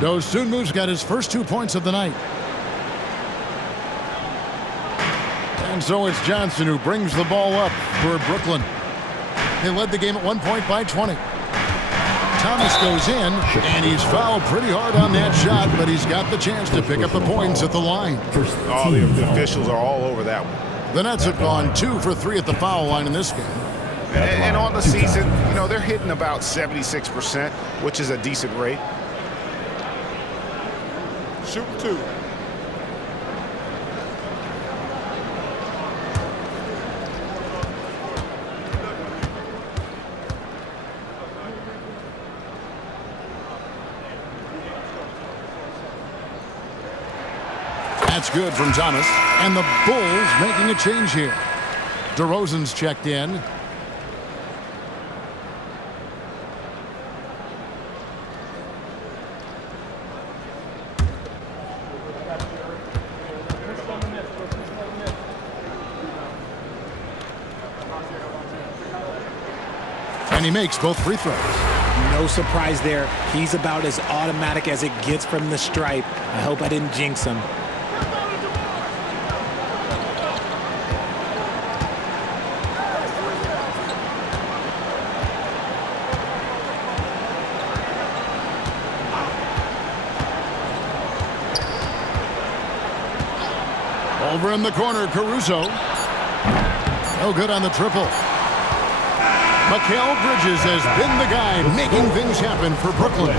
Dosunmu's got his first 2 points of the night. And so it's Johnson who brings the ball up for Brooklyn. They led the game at 1 point by 20. Thomas goes in, and he's fouled pretty hard on that shot, but he's got the chance to pick up the points at the line. All the officials are all over that one. The Nets have gone 2 for 3 at the foul line in this game. And on the season, you know, they're hitting about 76%, which is a decent rate. Shoot 2. That's good from Thomas. And the Bulls making a change here. DeRozan's checked in. And he makes both free throws. No surprise there. He's about as automatic as it gets from the stripe. I hope I didn't jinx him. Over in the corner, Caruso. No good on the triple. Mikal Bridges has been the guy making things happen for Brooklyn.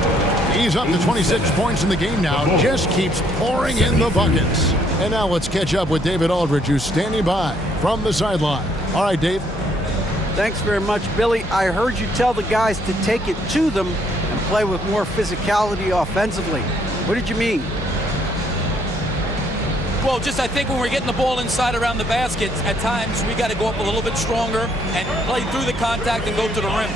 He's up to 26 points in the game now. Just keeps pouring in the buckets. And now let's catch up with David Aldridge, who's standing by from the sideline. All right, Dave. Thanks very much, Billy. I heard you tell the guys to take it to them and play with more physicality offensively. What did you mean? Well, just I think when we're getting the ball inside around the basket, at times we got to go up a little bit stronger and play through the contact and go to the rim.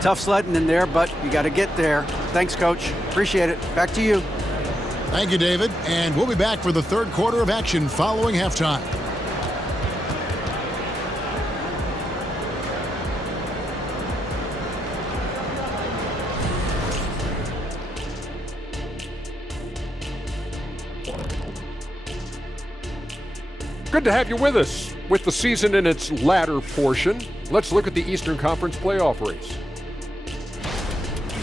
Tough sledding in there, but you got to get there. Thanks, Coach. Appreciate it. Back to you. Thank you, David. And we'll be back for the third quarter of action following halftime. Good to have you with us. With the season in its latter portion, let's look at the Eastern Conference playoff race.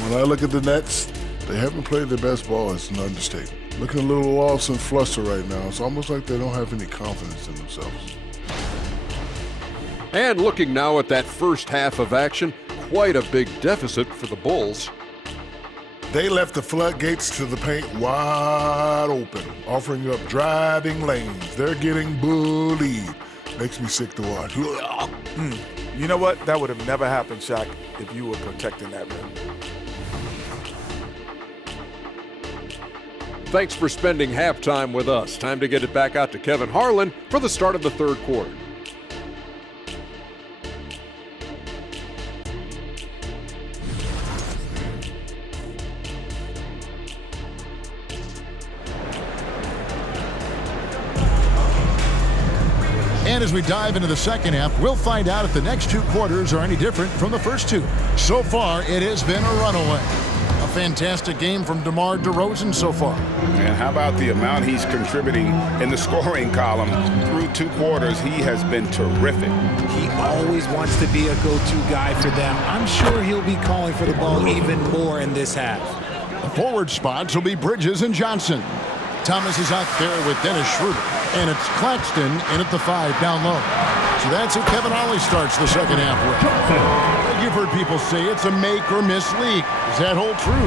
When I look at the Nets, they haven't played their best ball. It's an understatement. Looking a little lost and flustered right now. It's almost like they don't have any confidence in themselves. And looking now at that first half of action, quite a big deficit for the Bulls. They left the floodgates to the paint wide open, offering up driving lanes. They're getting bullied. Makes me sick to watch. You know what? That would have never happened, Shaq, if you were protecting that rim. Thanks for spending halftime with us. Time to get it back out to Kevin Harlan for the start of the third quarter. And as we dive into the second half, we'll find out if the next 2 quarters are any different from the first 2. So far, it has been a runaway. A fantastic game from DeMar DeRozan so far. And how about the amount he's contributing in the scoring column through 2 quarters? He has been terrific. He always wants to be a go-to guy for them. I'm sure he'll be calling for the ball even more in this half. The forward spots will be Bridges and Johnson. Thomas is out there with Dennis Schroeder. And it's Claxton in at the 5 down low. So that's who Kevin Ollie starts the second half with. You've heard people say it's a make or miss league. Does that hold true?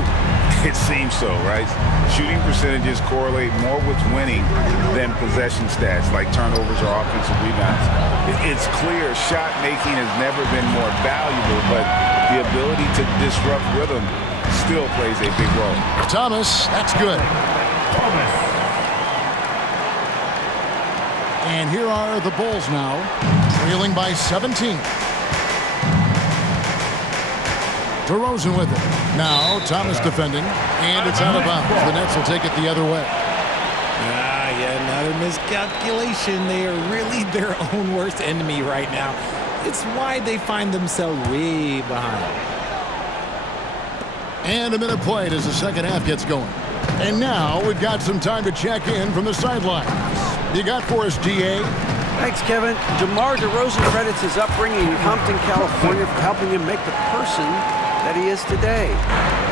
It seems so, right? Shooting percentages correlate more with winning than possession stats like turnovers or offensive rebounds. It's clear shot making has never been more valuable, but the ability to disrupt rhythm still plays a big role. Thomas, that's good. And here are the Bulls now, trailing by 17. DeRozan with it. Now Thomas defending, and it's out of bounds. The Nets will take it the other way. Yeah, another miscalculation. They are really their own worst enemy right now. It's why they find themselves way behind. And a minute played as the second half gets going. And now we've got some time to check in from the sidelines. You got for us, DA? Thanks, Kevin. DeMar DeRozan credits his upbringing in Compton, California for helping him make the person that he is today.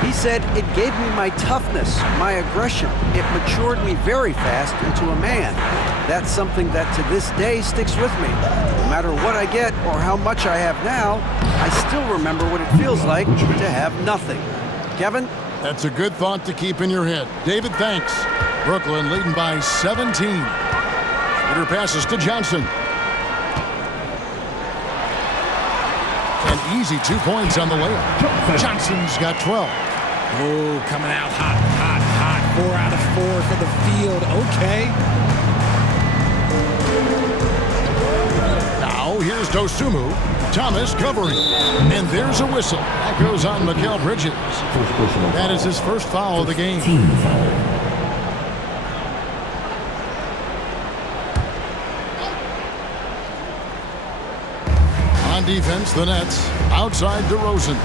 He said, "It gave me my toughness, my aggression. It matured me very fast into a man. That's something that to this day sticks with me. No matter what I get or how much I have now, I still remember what it feels like to have nothing." Kevin? That's a good thought to keep in your head. David, thanks. Brooklyn leading by 17. Shooter passes to Johnson. An easy 2 points on the layup. Johnson's got 12. Oh, coming out hot. 4 out of 4 for the field. Okay. Now here's Dosumu. Thomas covering. And there's a whistle. That goes on Mikal Bridges. That is his first foul of the game. Team foul. On defense, the Nets. Outside DeRozan.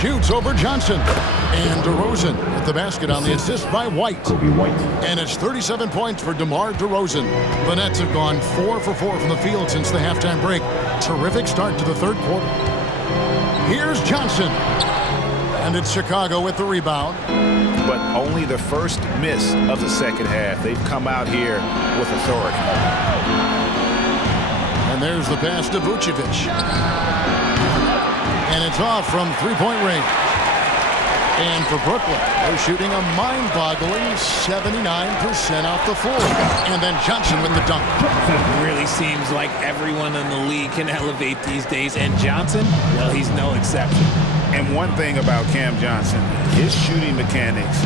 Shoots over Johnson. And DeRozan at the basket on the assist by White. And it's 37 points for DeMar DeRozan. The Nets have gone 4 for 4 from the field since the halftime break. Terrific start to the third quarter. Here's Johnson. And it's Chicago with the rebound. But only the first miss of the second half. They've come out here with authority. And there's the pass to Vucevic. And it's off from three-point range. And for Brooklyn, they're shooting a mind-boggling 79% off the floor. And then Johnson with the dunk. It really seems like everyone in the league can elevate these days. And Johnson, well, he's no exception. And one thing about Cam Johnson, his shooting mechanics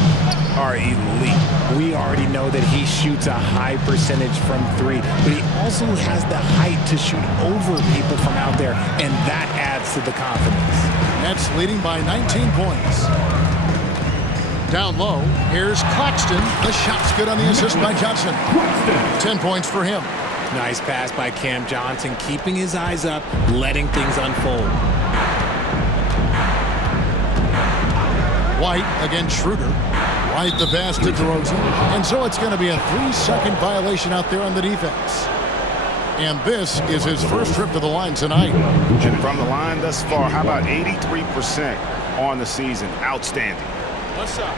are elite. We already know that he shoots a high percentage from 3, but he also has the height to shoot over people from out there, and that adds to the confidence. Nets leading by 19 points. Down low, here's Claxton. The shot's good on the assist by Johnson. 10 points for him. Nice pass by Cam Johnson, keeping his eyes up, letting things unfold. White against Schroeder. White the pass to DeRozan. And so it's going to be a 3-second violation out there on the defense. And this is his first trip to the line tonight. And from the line thus far, how about 83% on the season? Outstanding. What's up?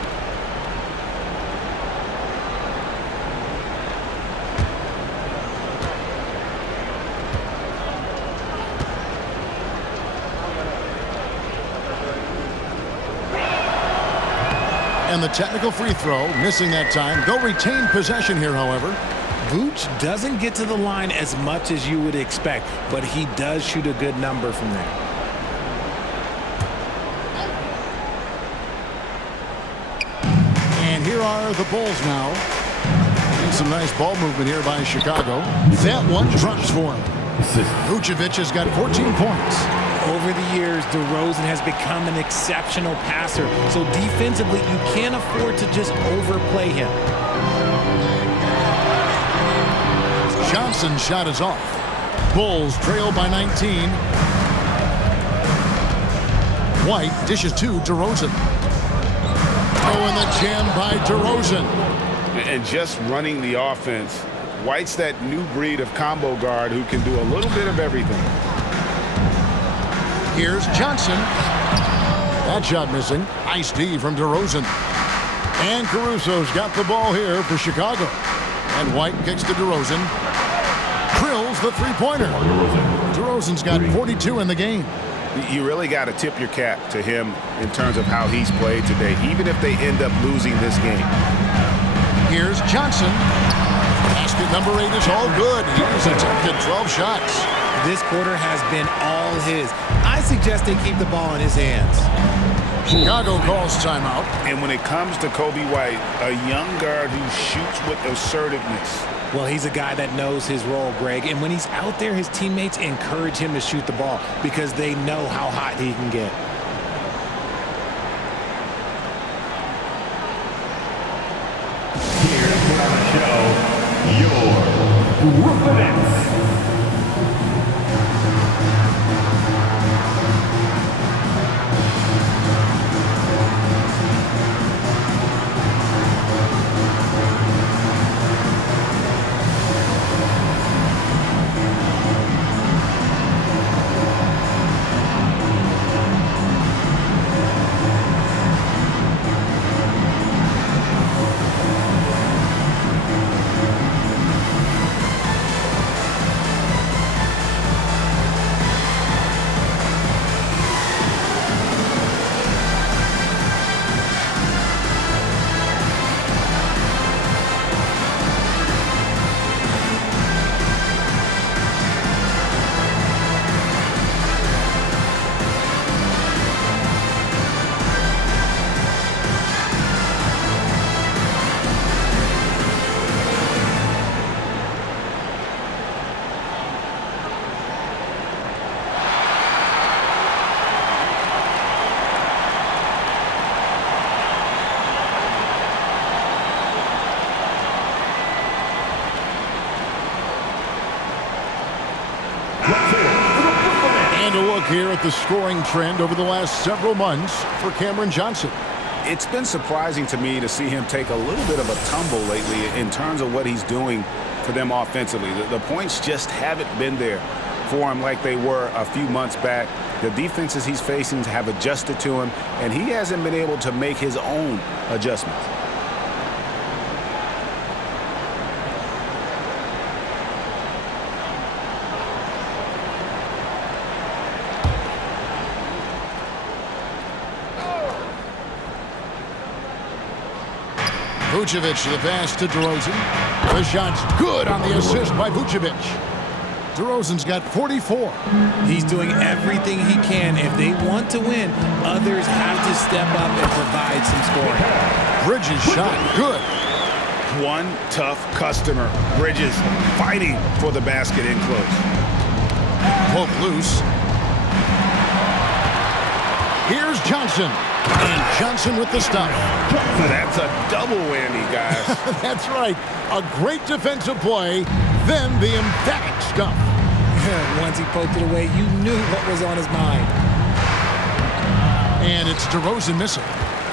And the technical free throw, missing that time. They'll retain possession here, however. Vooch doesn't get to the line as much as you would expect, but he does shoot a good number from there. And here are the Bulls now. And some nice ball movement here by Chicago. That one drops for him. Vucevic has got 14 points. Over the years, DeRozan has become an exceptional passer, so defensively, you can't afford to just overplay him. Johnson's shot is off. Bulls trail by 19. White dishes to DeRozan. Oh, and the jam by DeRozan. And just running the offense, White's that new breed of combo guard who can do a little bit of everything. Here's Johnson. That shot missing. Nice D from DeRozan. And Caruso's got the ball here for Chicago. And White kicks to DeRozan. Drills the three-pointer. DeRozan's got 42 in the game. You really got to tip your cap to him in terms of how he's played today, even if they end up losing this game. Here's Johnson. Basket number 8 is all good. He's attempted 12 shots. This quarter has been all his. I suggest they keep the ball in his hands. Chicago calls timeout. And when it comes to Kobe White, a young guard who shoots with assertiveness, Well, he's a guy that knows his role, Greg. And when he's out there, his teammates encourage him to shoot the ball because they know how hot he can get. Here to put on the show, your Brooklyn Nets. And a look here at the scoring trend over the last several months for Cameron Johnson. It's been surprising to me to see him take a little bit of a tumble lately in terms of what he's doing for them offensively. The points just haven't been there for him like they were a few months back. The defenses he's facing have adjusted to him, and he hasn't been able to make his own adjustments. Vucevic, the pass to DeRozan. The shot's good on the assist by Vucevic. DeRozan's got 44. He's doing everything he can. If they want to win, others have to step up and provide some scoring. Bridges shot, good. One tough customer. Bridges fighting for the basket in close. Poke loose. Here's Johnson. And Johnson with the stop. That's a double whammy, guys. That's right. A great defensive play, then the emphatic stuff. Once he poked it away, you knew what was on his mind. And it's DeRozan missing.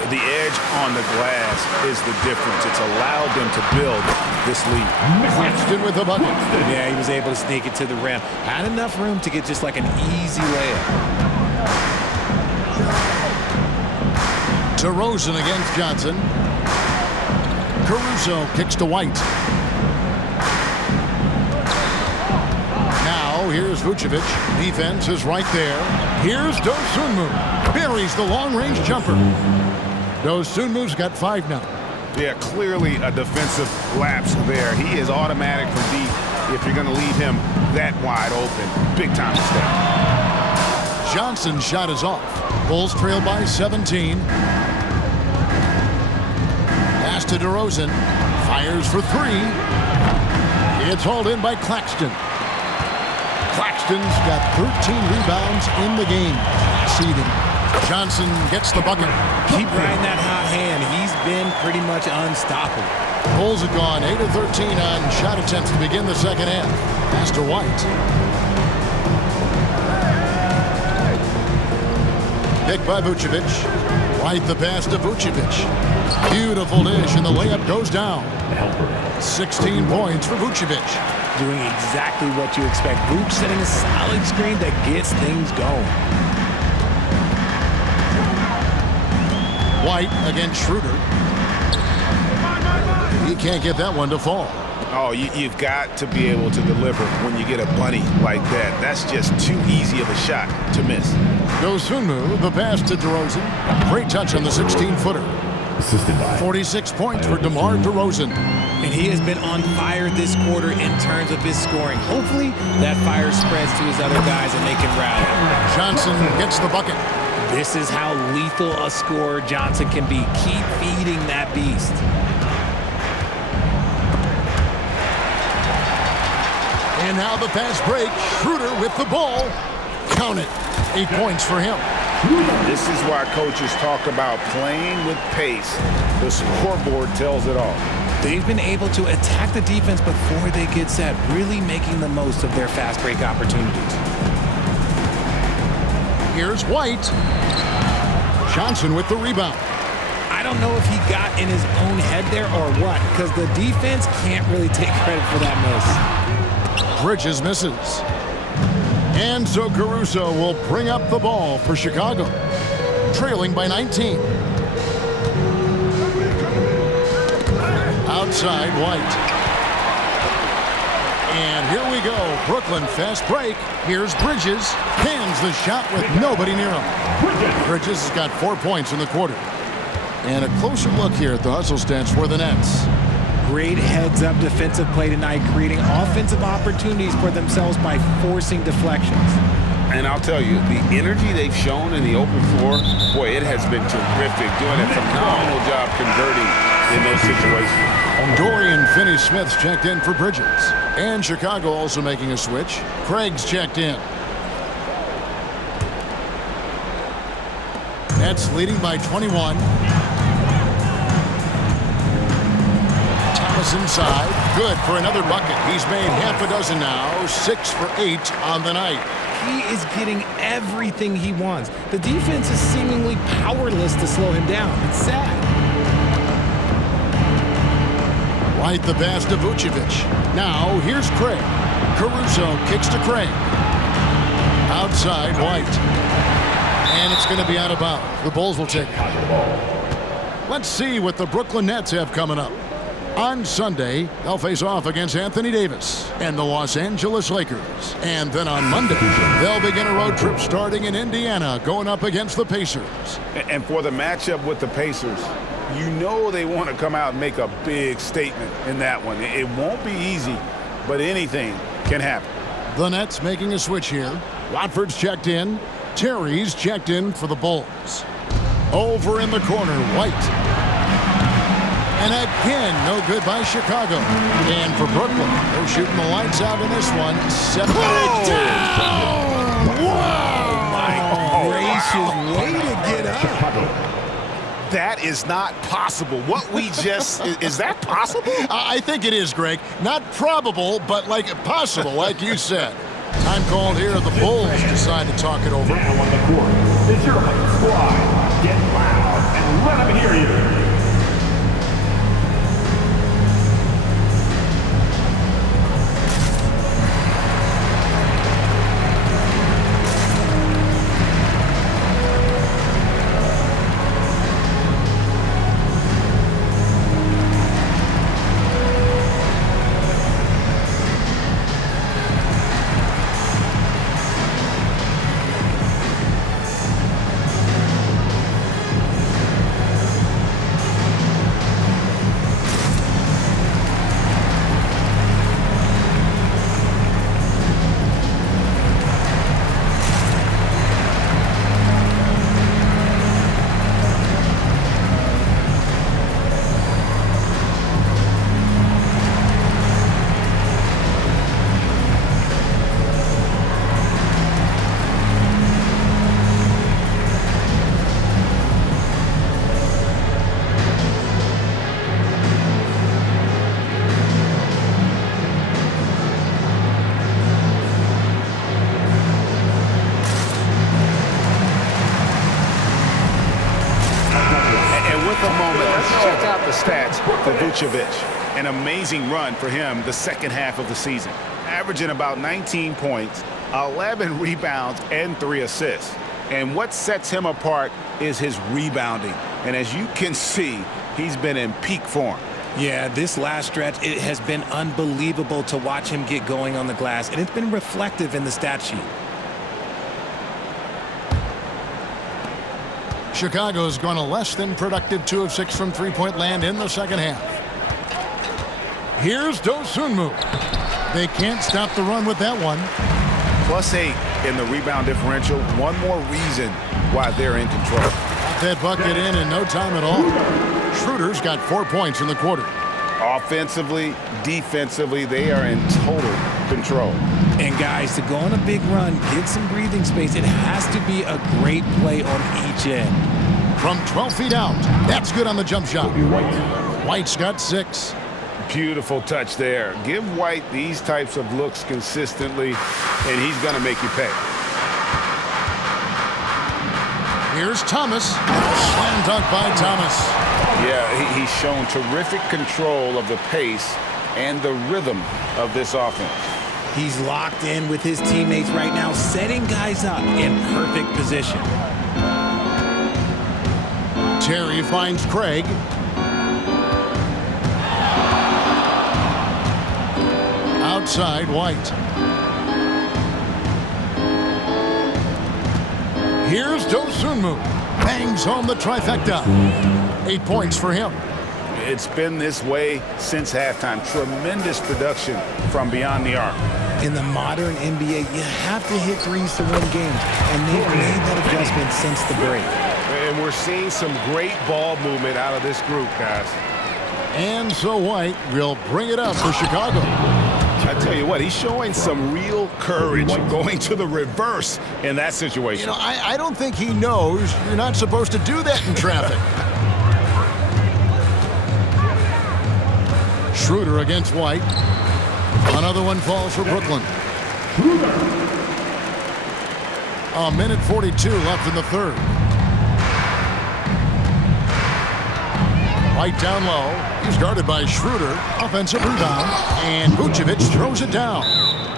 The edge on the glass is the difference. It's allowed them to build this lead. Claxton with the bucket. Yeah, he was able to sneak it to the rim. Had enough room to get just like an easy layup. DeRozan against Johnson. Caruso kicks to White. Now here's Vucevic. Defense is right there. Here's Dosunmu. Buries the long-range jumper. Dosunmu's got 5 now. Yeah, clearly a defensive lapse there. He is automatic from deep if you're going to leave him that wide open. Big time mistake. Johnson's shot is off. Bulls trail by 17. Pass to DeRozan. Fires for 3. It's hauled in by Claxton. Claxton's got 13 rebounds in the game. Seeding. Johnson gets the bucket. Keep riding that hot hand. He's been pretty much unstoppable. Bulls have gone 8 of 13 on shot attempts to begin the second half. Pass to White. Picked by Vucevic. White the pass to Vucevic. Beautiful dish, and the layup goes down. 16 points for Vucevic. Doing exactly what you expect. Vuce setting a solid screen that gets things going. White against Schroeder. He can't get that one to fall. Oh, you've got to be able to deliver when you get a bunny like that. That's just too easy of a shot to miss. Dosunmu, the pass to DeRozan. Great touch on the 16-footer. 46 points for DeMar DeRozan. And he has been on fire this quarter in terms of his scoring. Hopefully that fire spreads to his other guys and they can rally. Johnson gets the bucket. This is how lethal a scorer Johnson can be. Keep feeding that beast. And now the fast break. Schroeder with the ball. Count it. 8 points for him. This is why coaches talk about playing with pace. The scoreboard tells it all. They've been able to attack the defense before they get set, really making the most of their fast break opportunities. Here's White. Johnson with the rebound. I don't know if he got in his own head there or what, because the defense can't really take credit for that miss. Bridges misses. And so Caruso will bring up the ball for Chicago, trailing by 19. Outside, White. And here we go. Brooklyn fast break. Here's Bridges. Hands the shot with nobody near him. Bridges has got 4 points in the quarter. And a closer look here at the hustle stats for the Nets. Great heads-up defensive play tonight, creating offensive opportunities for themselves by forcing deflections. And I'll tell you, the energy they've shown in the open floor, boy, it has been terrific. Doing a phenomenal job converting in those situations. Dorian Finney-Smith's checked in for Bridges. And Chicago also making a switch. Craig's checked in. Nets leading by 21. Thomas inside. Good for another bucket. He's made half a dozen now. 6 for 8 on the night. He is getting everything he wants. The defense is seemingly powerless to slow him down. It's sad. White the pass to Vucevic. Now here's Craig. Caruso kicks to Craig. Outside White. And it's going to be out of bounds. The Bulls will take it. Let's see what the Brooklyn Nets have coming up. On Sunday, they'll face off against Anthony Davis and the Los Angeles Lakers. And then on Monday, they'll begin a road trip starting in Indiana, going up against the Pacers. And for the matchup with the Pacers, you know they want to come out and make a big statement in that one. It won't be easy, but anything can happen. The Nets making a switch here. Watford's checked in. Terry's checked in for the Bulls. Over in the corner, White. And again, no good by Chicago. And for Brooklyn, they're shooting the lights out in this one. Put it down! Wow! My gracious, way to get up. That is not possible. What we just, is that possible? I think it is, Greg. Not probable, but like possible, like you said. Time called here. The Bulls decide to talk it over. Now on the court is your squad. Get loud and let them hear you. An amazing run for him the second half of the season, averaging about 19 points, 11 rebounds, and 3 assists. And what sets him apart is his rebounding. And as you can see, he's been in peak form. Yeah, this last stretch, it has been unbelievable to watch him get going on the glass, and it's been reflective in the stat sheet. Chicago's gone a less than productive 2 of 6 from three-point land in the second half. Here's Dosunmu. They can't stop the run with that one. +8 in the rebound differential. One more reason why they're in control. Got that bucket in no time at all. Schroeder's got 4 points in the quarter. Offensively, defensively, they are in total control. And guys, to go on a big run, get some breathing space, it has to be a great play on each end. From 12 feet out, that's good on the jump shot. White's got 6. Beautiful touch there. Give White these types of looks consistently, and he's going to make you pay. Here's Thomas. Slam dunk by Thomas. Yeah, he's shown terrific control of the pace and the rhythm of this offense. He's locked in with his teammates right now, setting guys up in perfect position. Terry finds Craig. Outside, White. Here's Dosunmu. Bangs home the trifecta. 8 points for him. It's been this way since halftime. Tremendous production from beyond the arc. In the modern NBA, you have to hit threes to win games, and they've made that adjustment since the break. And we're seeing some great ball movement out of this group, guys. And so White will bring it up for Chicago. I tell you what, he's showing some real courage going to the reverse in that situation. You know, I don't think he knows you're not supposed to do that in traffic. Schroeder against White. Another one falls for Brooklyn. A minute 42 left in the third. White down low. He's guarded by Schroeder. Offensive rebound. And Vucevic throws it down.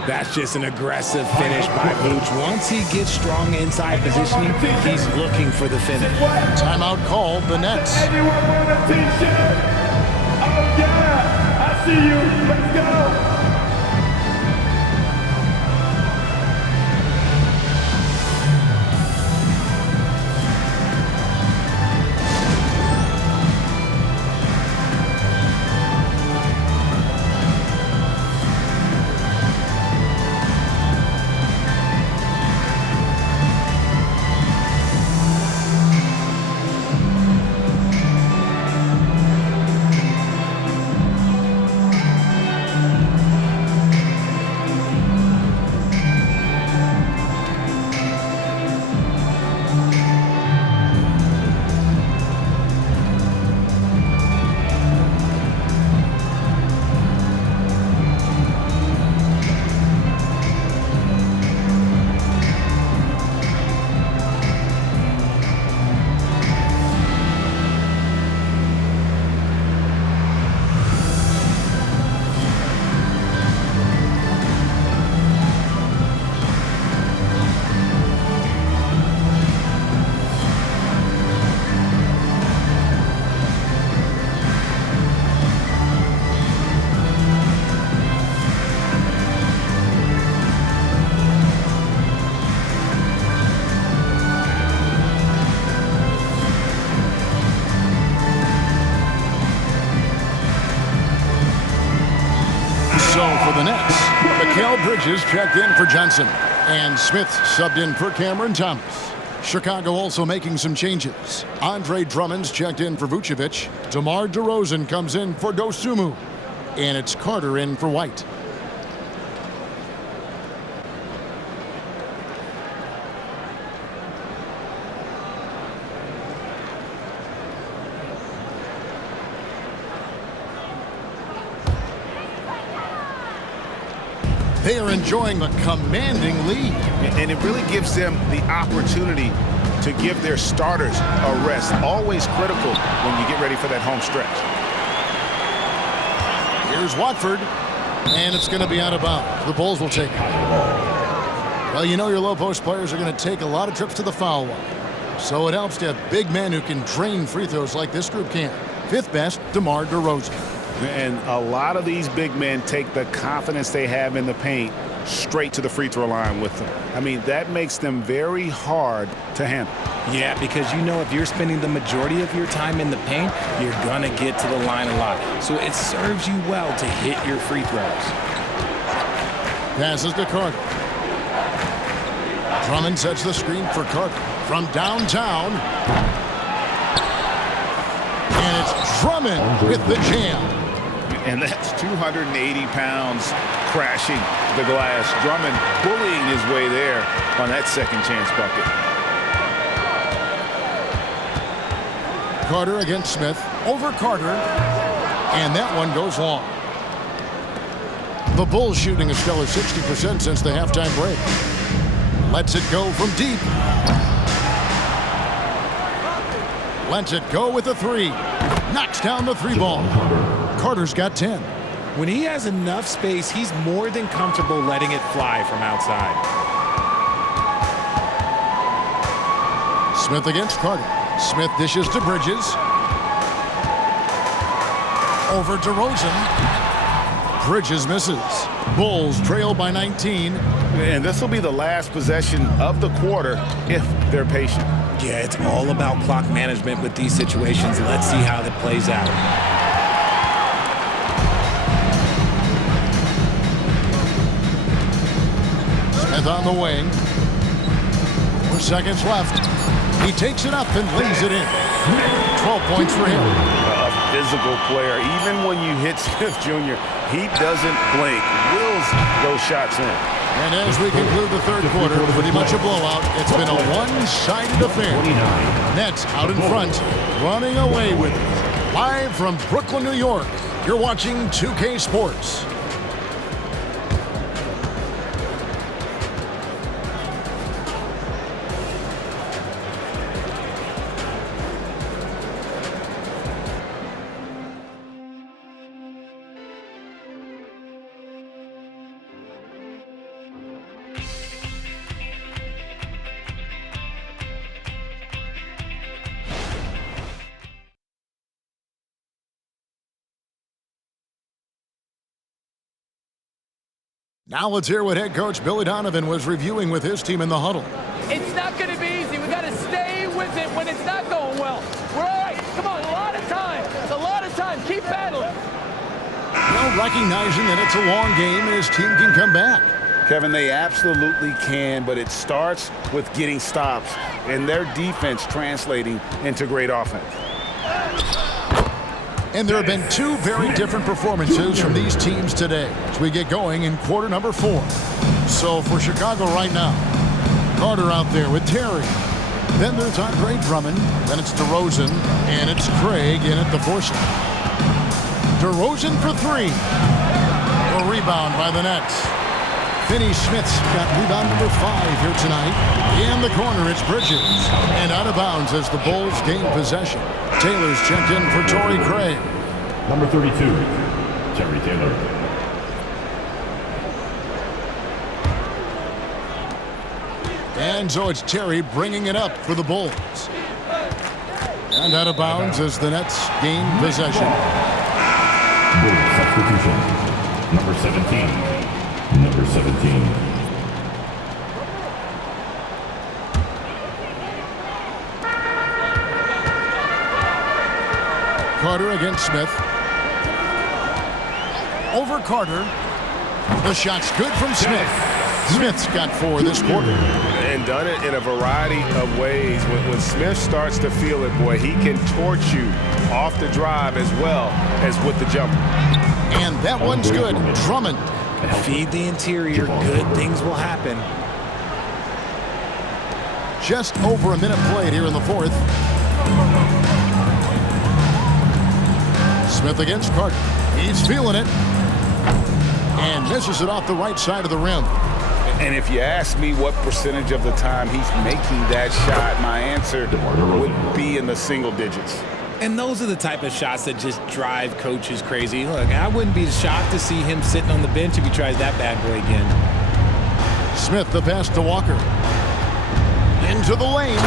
That's just an aggressive finish by Vooch. Once he gets strong inside positioning, he's looking for the finish. Timeout called, the Nets. Everyone want a t-shirt? Oh yeah, I see you. Let's go. For the Nets, Mikal Bridges checked in for Johnson, and Smith subbed in for Cameron Thomas. Chicago also making some changes. Andre Drummond's checked in for Vucevic. DeMar DeRozan comes in for Dosunmu, and it's Carter in for White. They are enjoying a commanding lead. And it really gives them the opportunity to give their starters a rest. Always critical when you get ready for that home stretch. Here's Watford, and it's going to be out of bounds. The Bulls will take it. Well, you know your low post players are going to take a lot of trips to the foul line. So it helps to have big men who can drain free throws like this group can. Fifth best, DeMar DeRozan. And a lot of these big men take the confidence they have in the paint straight to the free throw line with them. I mean, that makes them very hard to handle. Yeah, because you know if you're spending the majority of your time in the paint, you're going to get to the line a lot. So it serves you well to hit your free throws. Passes to Carter. Drummond sets the screen for Carter from downtown. And it's Drummond with the jam. And that's 280 pounds crashing the glass. Drummond bullying his way there on that second chance bucket. Carter against Smith. Over Carter. And that one goes long. The Bulls shooting a stellar 60% since the halftime break. Lets it go from deep. Lets it go with a three. Knocks down the three ball. Carter's got 10. When he has enough space, he's more than comfortable letting it fly from outside. Smith against Carter. Smith dishes to Bridges. Over to DeRozan. Bridges misses. Bulls trail by 19. And this will be the last possession of the quarter if they're patient. Yeah, it's all about clock management with these situations. Let's see how that plays out. Smith on the wing. 4 seconds left. He takes it up and lays it in. 12 points for him. A physical player. Even when you hit Smith Jr., he doesn't blink. Wills those shots in. And as we conclude the third quarter, pretty much a blowout. It's been a one-sided affair. Nets out in front, running away with it. Live from Brooklyn, New York, you're watching 2K Sports. Now let's hear what head coach Billy Donovan was reviewing with his team in the huddle. It's not going to be easy. We got to stay with it when it's not going well. We're all right. Come on, a lot of time. It's a lot of time. Keep battling. Well, recognizing that it's a long game and his team can come back. Kevin, they absolutely can, but it starts with getting stops and their defense translating into great offense. And there have been two very different performances from these teams today as we get going in quarter number 4. So for Chicago right now, Carter out there with Terry. Then there's Andre Drummond. Then it's DeRozan. And it's Craig in at the 4 slot. DeRozan for 3. A rebound by the Nets. Finney Smith's got rebound number 5 here tonight. In the corner, it's Bridges. And out of bounds as the Bulls gain possession. Taylor's checked in for Torrey Craig. Number 32, Terry Taylor. And so it's Terry bringing it up for the Bulls. And out of bounds as the Nets gain possession. Bulls substitution. Number 17. Number 17. Carter against Smith. Over Carter. The shot's good from Smith. Smith's got 4 this quarter. And done it in a variety of ways. When Smith starts to feel it, boy, he can torch you off the drive as well as with the jumper. And that one's good. Drummond. Feed the interior. Good things will happen. Just over a minute played here in the 4th. Smith against Carter. He's feeling it. And misses it off the right side of the rim. And if you ask me what percentage of the time he's making that shot, my answer would be in the single digits. And those are the type of shots that just drive coaches crazy. Look, I wouldn't be shocked to see him sitting on the bench if he tries that bad boy again. Smith the pass to Walker. Into the lane.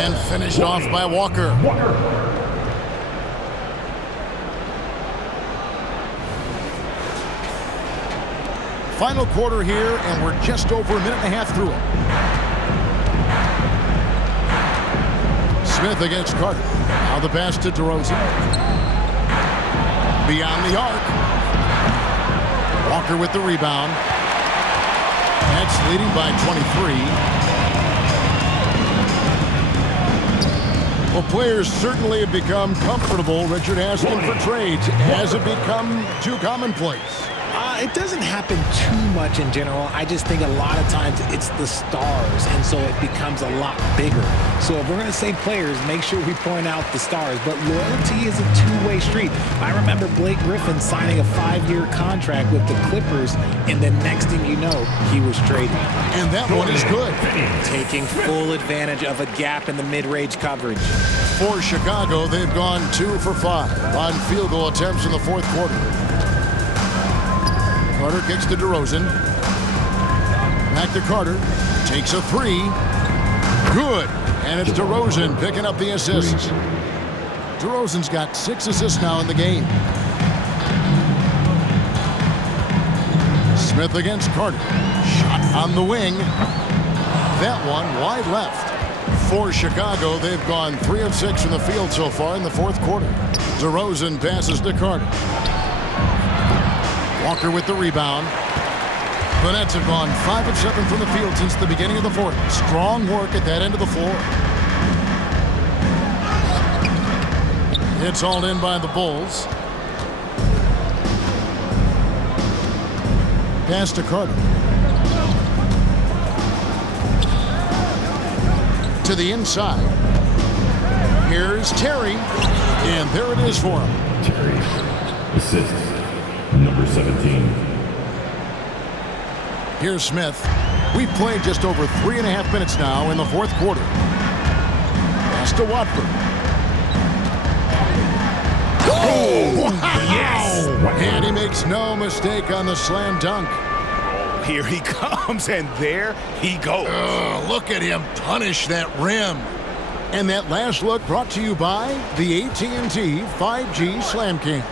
And finished off by Walker. Final quarter here, and we're just over a minute and a half through it. Smith against Carter. Now the pass to DeRozan. Beyond the arc. Walker with the rebound. Nets leading by 23. Well, players certainly have become comfortable, Richard, asking for trades. Has it become too commonplace? It doesn't happen too much in general. I just think a lot of times it's the stars, and so it becomes a lot bigger. So if we're going to say players, make sure we point out the stars. But loyalty is a two-way street. I remember Blake Griffin signing a 5-year contract with the Clippers, and the next thing you know, he was traded. And that one is good. Taking full advantage of a gap in the mid-range coverage. For Chicago, they've gone 2 for 5 on field goal attempts in the fourth quarter. Carter kicks to DeRozan. Back to Carter. Takes a 3. Good. And it's DeRozan picking up the assist. DeRozan's got 6 assists now in the game. Smith against Carter. Shot on the wing. That one wide left. For Chicago, they've gone 3 of 6 from the field so far in the fourth quarter. DeRozan passes to Carter. Walker with the rebound. The Nets have gone 5 of 7 from the field since the beginning of the fourth. Strong work at that end of the floor. It's hauled in by the Bulls. Pass to Carter. To the inside. Here's Terry. And there it is for him. Terry, assist. Number 17. Here's Smith. We've played just over 3.5 minutes now in the fourth quarter. Pass to Watford. Oh! Wow! Yes! And he makes no mistake on the slam dunk. Here he comes, and there he goes. Look at him punish that rim. And that last look brought to you by the AT&T 5G Slam King.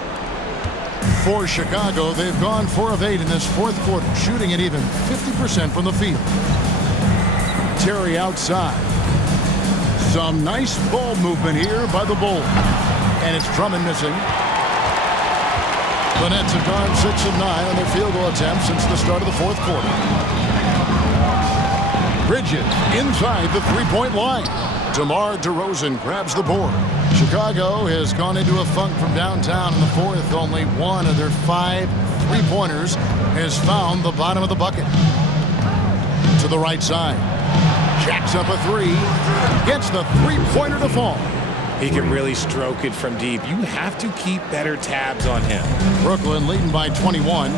For Chicago, they've gone 4 of 8 in this fourth quarter, shooting at even 50% from the field. Terry outside. Some nice ball movement here by the Bulls. And it's Drummond missing. The Nets have gone 6 of 9 on their field goal attempts since the start of the fourth quarter. Bridges inside the three-point line. DeMar DeRozan grabs the board. Chicago has gone into a funk from downtown in the fourth. Only one of their 5 three-pointers has found the bottom of the bucket. To the right side. Jacks up a 3. Gets the three-pointer to fall. He can really stroke it from deep. You have to keep better tabs on him. Brooklyn leading by 21.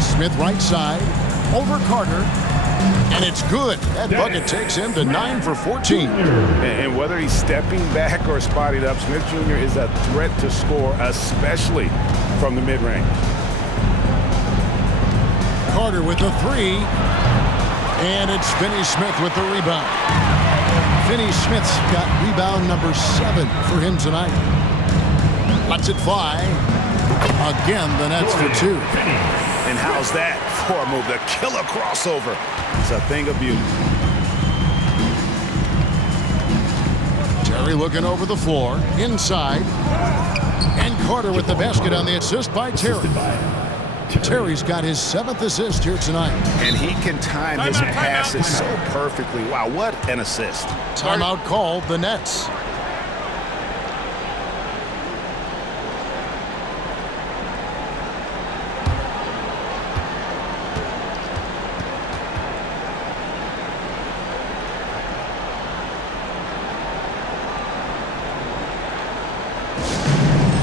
Smith right side. Over Carter. And it's good. That bucket takes him to 9 for 14. And whether he's stepping back or spotting up, Smith Jr. is a threat to score, especially from the mid-range. Carter with the 3. And it's Finney Smith with the rebound. Finney Smith's got rebound number 7 for him tonight. Lets it fly. Again, the Nets for 2. And how's that for a move? The killer crossover. It's a thing of beauty. Terry looking over the floor. Inside. And Carter with the basket on the assist by Terry. Terry's got his 7th assist here tonight. And he can time his passes so perfectly. Wow, what an assist. Timeout called the Nets.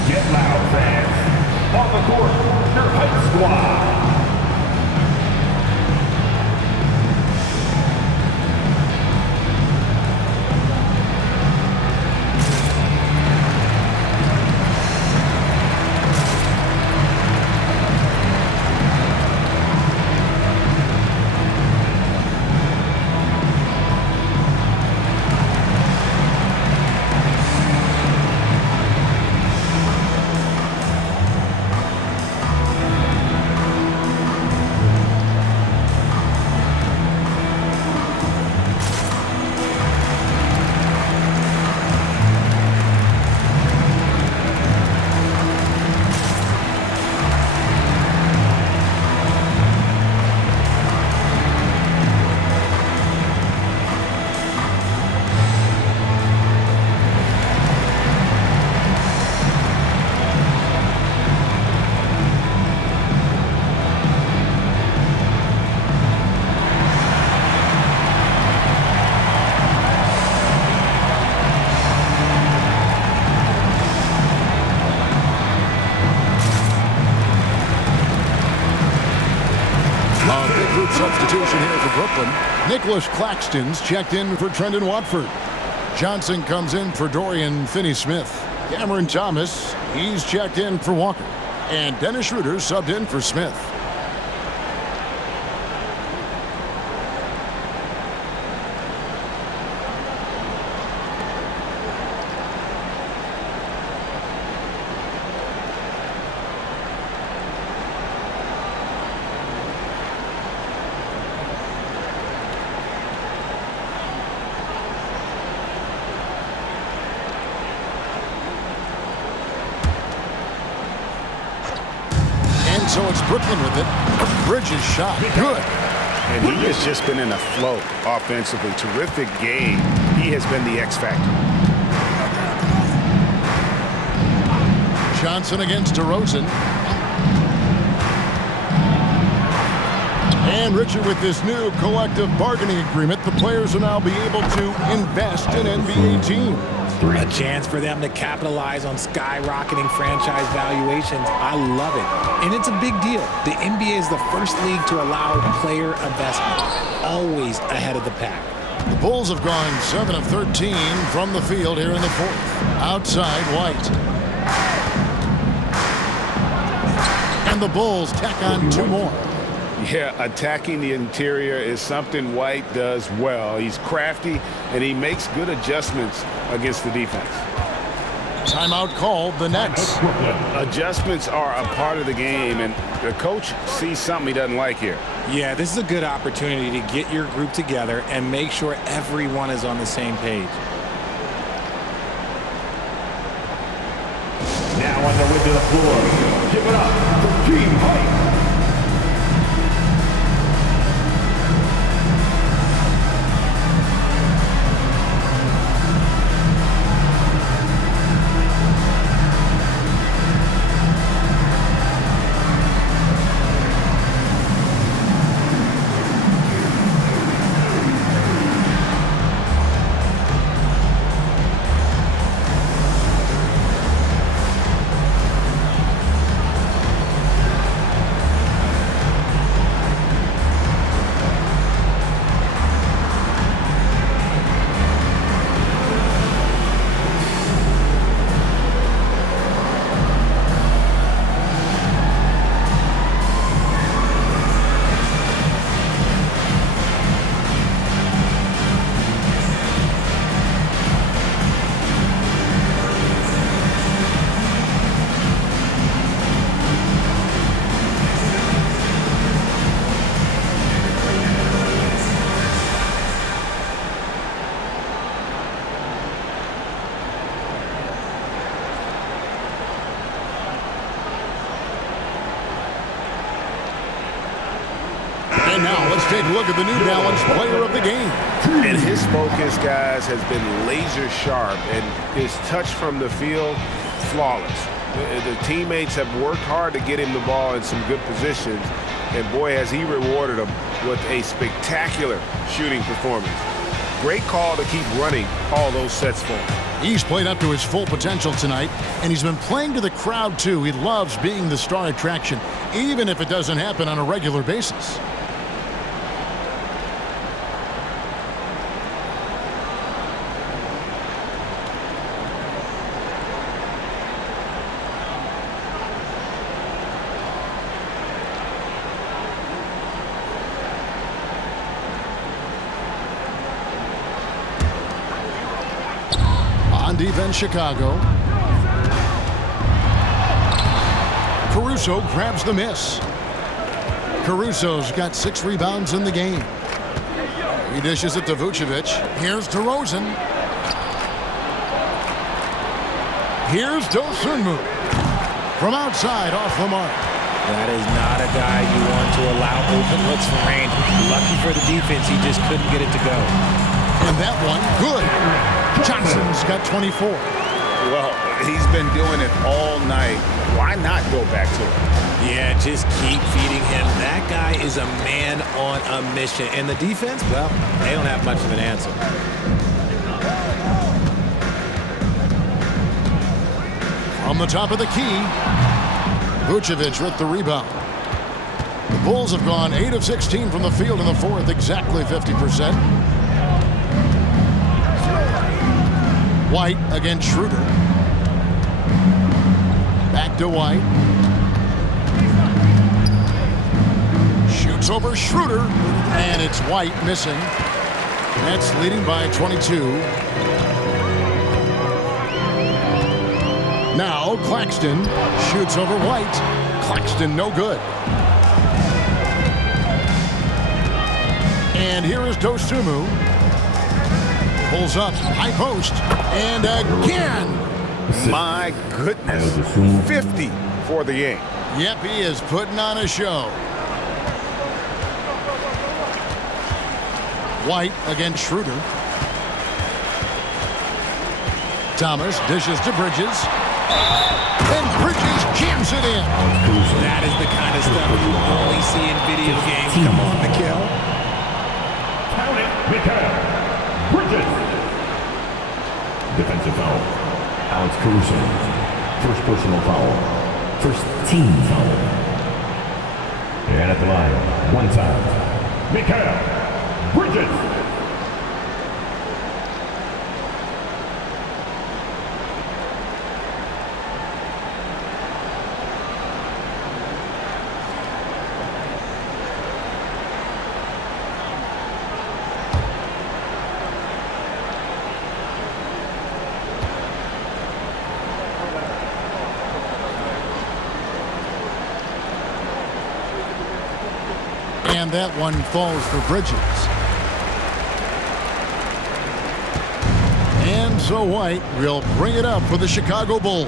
Get loud, fans. On the court, your hype squad. Nicholas Claxton's checked in for Trendon Watford. Johnson comes in for Dorian Finney-Smith. Cameron Thomas, he's checked in for Walker. And Dennis Schroeder subbed in for Smith. So it's Brooklyn with it. Bridges shot. Good. And he has just been in a flow offensively. Terrific game. He has been the X factor. Johnson against DeRozan. And Richard, with this new collective bargaining agreement, the players will now be able to invest in NBA teams. A chance for them to capitalize on skyrocketing franchise valuations. I love it. And it's a big deal. The NBA is the first league to allow player investment. Always ahead of the pack. The Bulls have gone 7 of 13 from the field here in the fourth. Outside, White. And the Bulls tack on 2 more. Yeah, attacking the interior is something White does well. He's crafty, and he makes good adjustments against the defense. Timeout called, the Nets. Adjustments are a part of the game, and the coach sees something he doesn't like here. Yeah, this is a good opportunity to get your group together and make sure everyone is on the same page. Now on the way to the floor. Give it up for Team White. And now let's take a look at the New Balance player of the game. And his focus, guys, has been laser sharp, and his touch from the field, flawless. The teammates have worked hard to get him the ball in some good positions, and boy, has he rewarded them with a spectacular shooting performance. Great call to keep running all those sets for him. He's played up to his full potential tonight, and he's been playing to the crowd, too. He loves being the star attraction, even if it doesn't happen on a regular basis. On defense, Chicago. Caruso grabs the miss. Caruso's got 6 rebounds in the game. He dishes it to Vucevic. Here's DeRozan. Here's Dosunmu. From outside, off the mark. That is not a guy you want to allow open looks for rain. Lucky for the defense, he just couldn't get it to go. And that one, good. Johnson's got 24. Well, he's been doing it all night. Why not go back to it? Yeah, just keep feeding him. That guy is a man on a mission. And the defense, well, they don't have much of an answer. From the top of the key, Vucevic with the rebound. The Bulls have gone 8 of 16 from the field in the fourth, exactly 50%. White against Schroeder. Back to White. Shoots over Schroeder, and it's White missing. Nets leading by 22. Now Claxton shoots over White. Claxton no good. And here is Dosunmu. Pulls up, high post, and again. My goodness, 50 for the game. Yep, he is putting on a show. White against Schroeder. Thomas dishes to Bridges. And Bridges jams it in. That is the kind of stuff you only see in video games. Come on, Mikal. Count it, Mikal. Bridges. Defensive foul. Alex Caruso. First personal foul. First team foul. And at the line, one time. Mikal Bridges. And that one falls for Bridges. And so White will bring it up for the Chicago Bulls.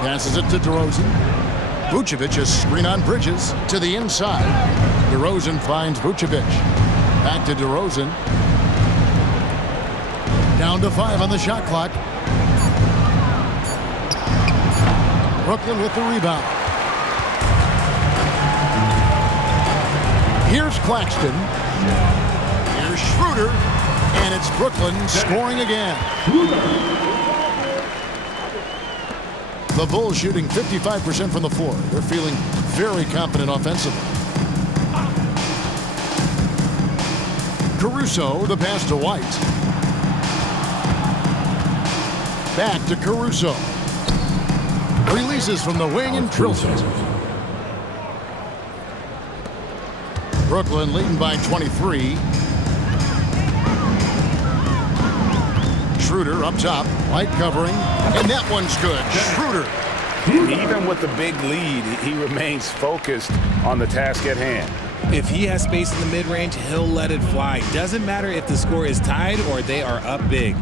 Passes it to DeRozan. Vucevic is screen on Bridges to the inside. DeRozan finds Vucevic. Back to DeRozan. Down to 5 on the shot clock. Brooklyn with the rebound. Here's Claxton. Here's Schroeder. And it's Brooklyn scoring again. The Bulls shooting 55% from the floor. They're feeling very confident offensively. Caruso, the pass to White. Back to Caruso. Releases from the wing and drills it. Brooklyn leading by 23. Schroeder up top. White covering. And that one's good. Schroeder. Even with the big lead, he remains focused on the task at hand. If he has space in the mid-range, he'll let it fly. Doesn't matter if the score is tied or they are up big.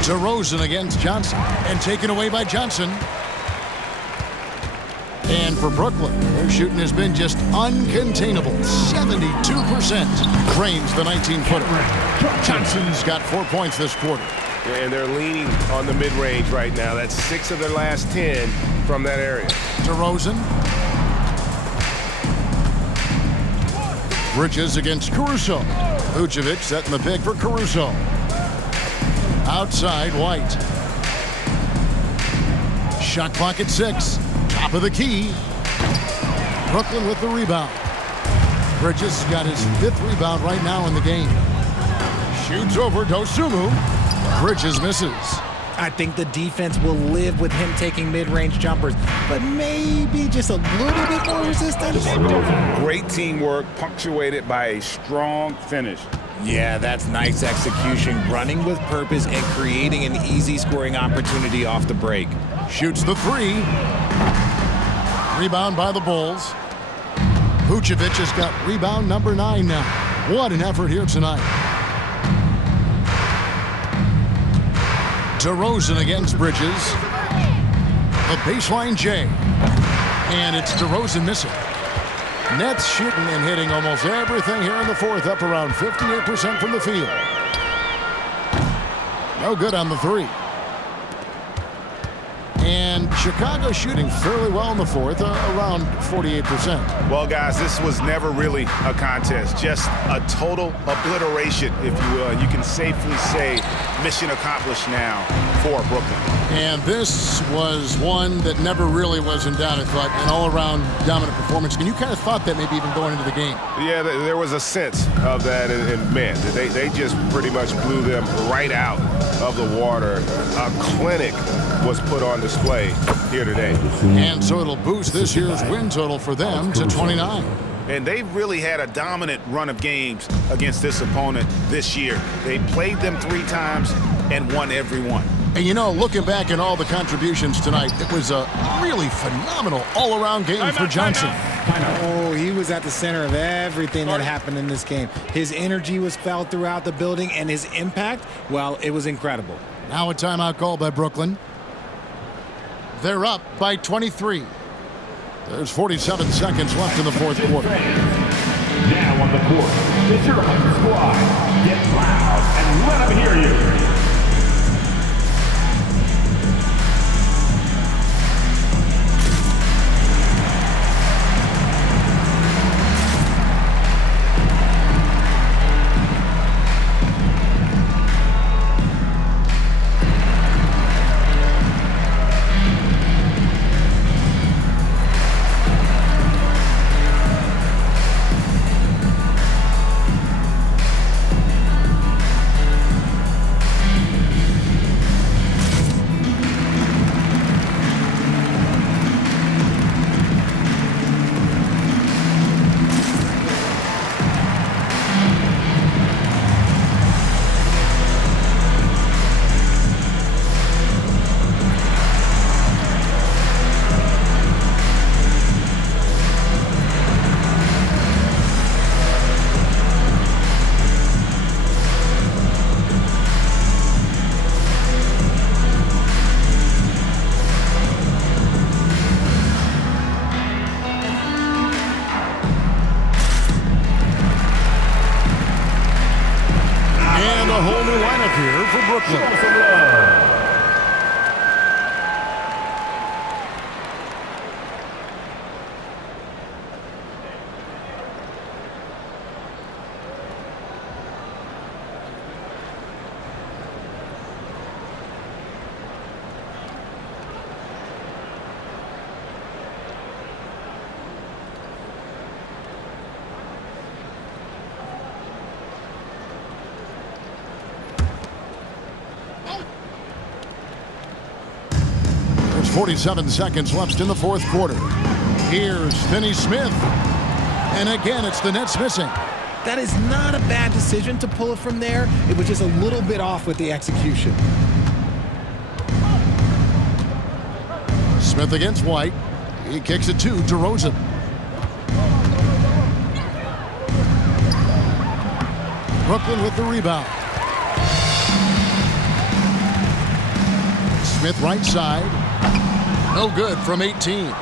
DeRozan against Johnson. And taken away by Johnson. And for Brooklyn, their shooting has been just uncontainable. 72%. Drains the 19-footer. Johnson's got 4 points this quarter. And they're leaning on the mid-range right now. That's 6 of their last 10 from that area. DeRozan. Bridges against Caruso. Vucevic setting the pick for Caruso. Outside, White. Shot clock at 6. Top of the key. Brooklyn with the rebound. Bridges got his 5th rebound right now in the game. Shoots over Dosunmu. Bridges misses. I think the defense will live with him taking mid-range jumpers, but maybe just a little bit more resistance. Great teamwork punctuated by a strong finish. Yeah, that's nice execution, running with purpose and creating an easy scoring opportunity off the break. Shoots the 3. Rebound by the Bulls. Vucevic has got rebound number 9 now. What an effort here tonight. DeRozan against Bridges. The baseline J. And it's DeRozan missing. Nets shooting and hitting almost everything here in the fourth, up around 58% from the field. No good on the 3. And Chicago shooting fairly well in the fourth, around 48%. Well, guys, this was never really a contest, just a total obliteration, if you will. You can safely say mission accomplished now for Brooklyn. And this was one that never really was in doubt, I thought, an all-around dominant performance. And you kind of thought that maybe even going into the game. Yeah, there was a sense of that, and man, they just pretty much blew them right out of the water. A clinic was put on display here today. And so it'll boost this year's win total for them to 29. And they really had a dominant run of games against this opponent this year. They played them 3 times and won every one. And you know, looking back at all the contributions tonight, it was a really phenomenal all-around game for Johnson. Oh, he was at the center of everything that happened in this game. His energy was felt throughout the building, and his impact, well, it was incredible. Now a timeout call by Brooklyn. They're up by 23. There's 47 seconds left in the fourth quarter. Now on the court, it's your Hunger Squad. Get loud and let them hear you. There's 47 seconds left in the fourth quarter. Here's Finney Smith. And again, it's the Nets missing. That is not a bad decision to pull it from there. It was just a little bit off with the execution. Smith against White. He kicks it to DeRozan. Brooklyn with the rebound. Smith right side. No good from 18.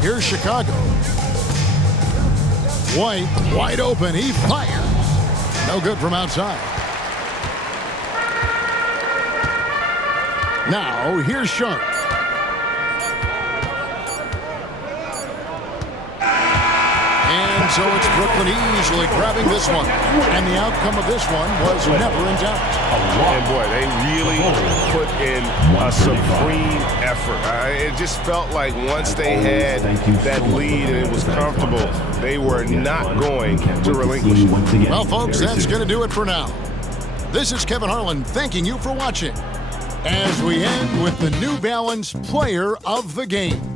Here's Chicago. White wide open. He fires. No good from outside. Now here's Sharp. And so it's Brooklyn easily grabbing this one. And the outcome of this one was never in doubt. And boy, they really put in a supreme effort. It just felt like once they had that lead and it was comfortable, they were not going to relinquish it. Well, folks, that's going to do it for now. This is Kevin Harlan thanking you for watching as we end with the New Balance Player of the Game.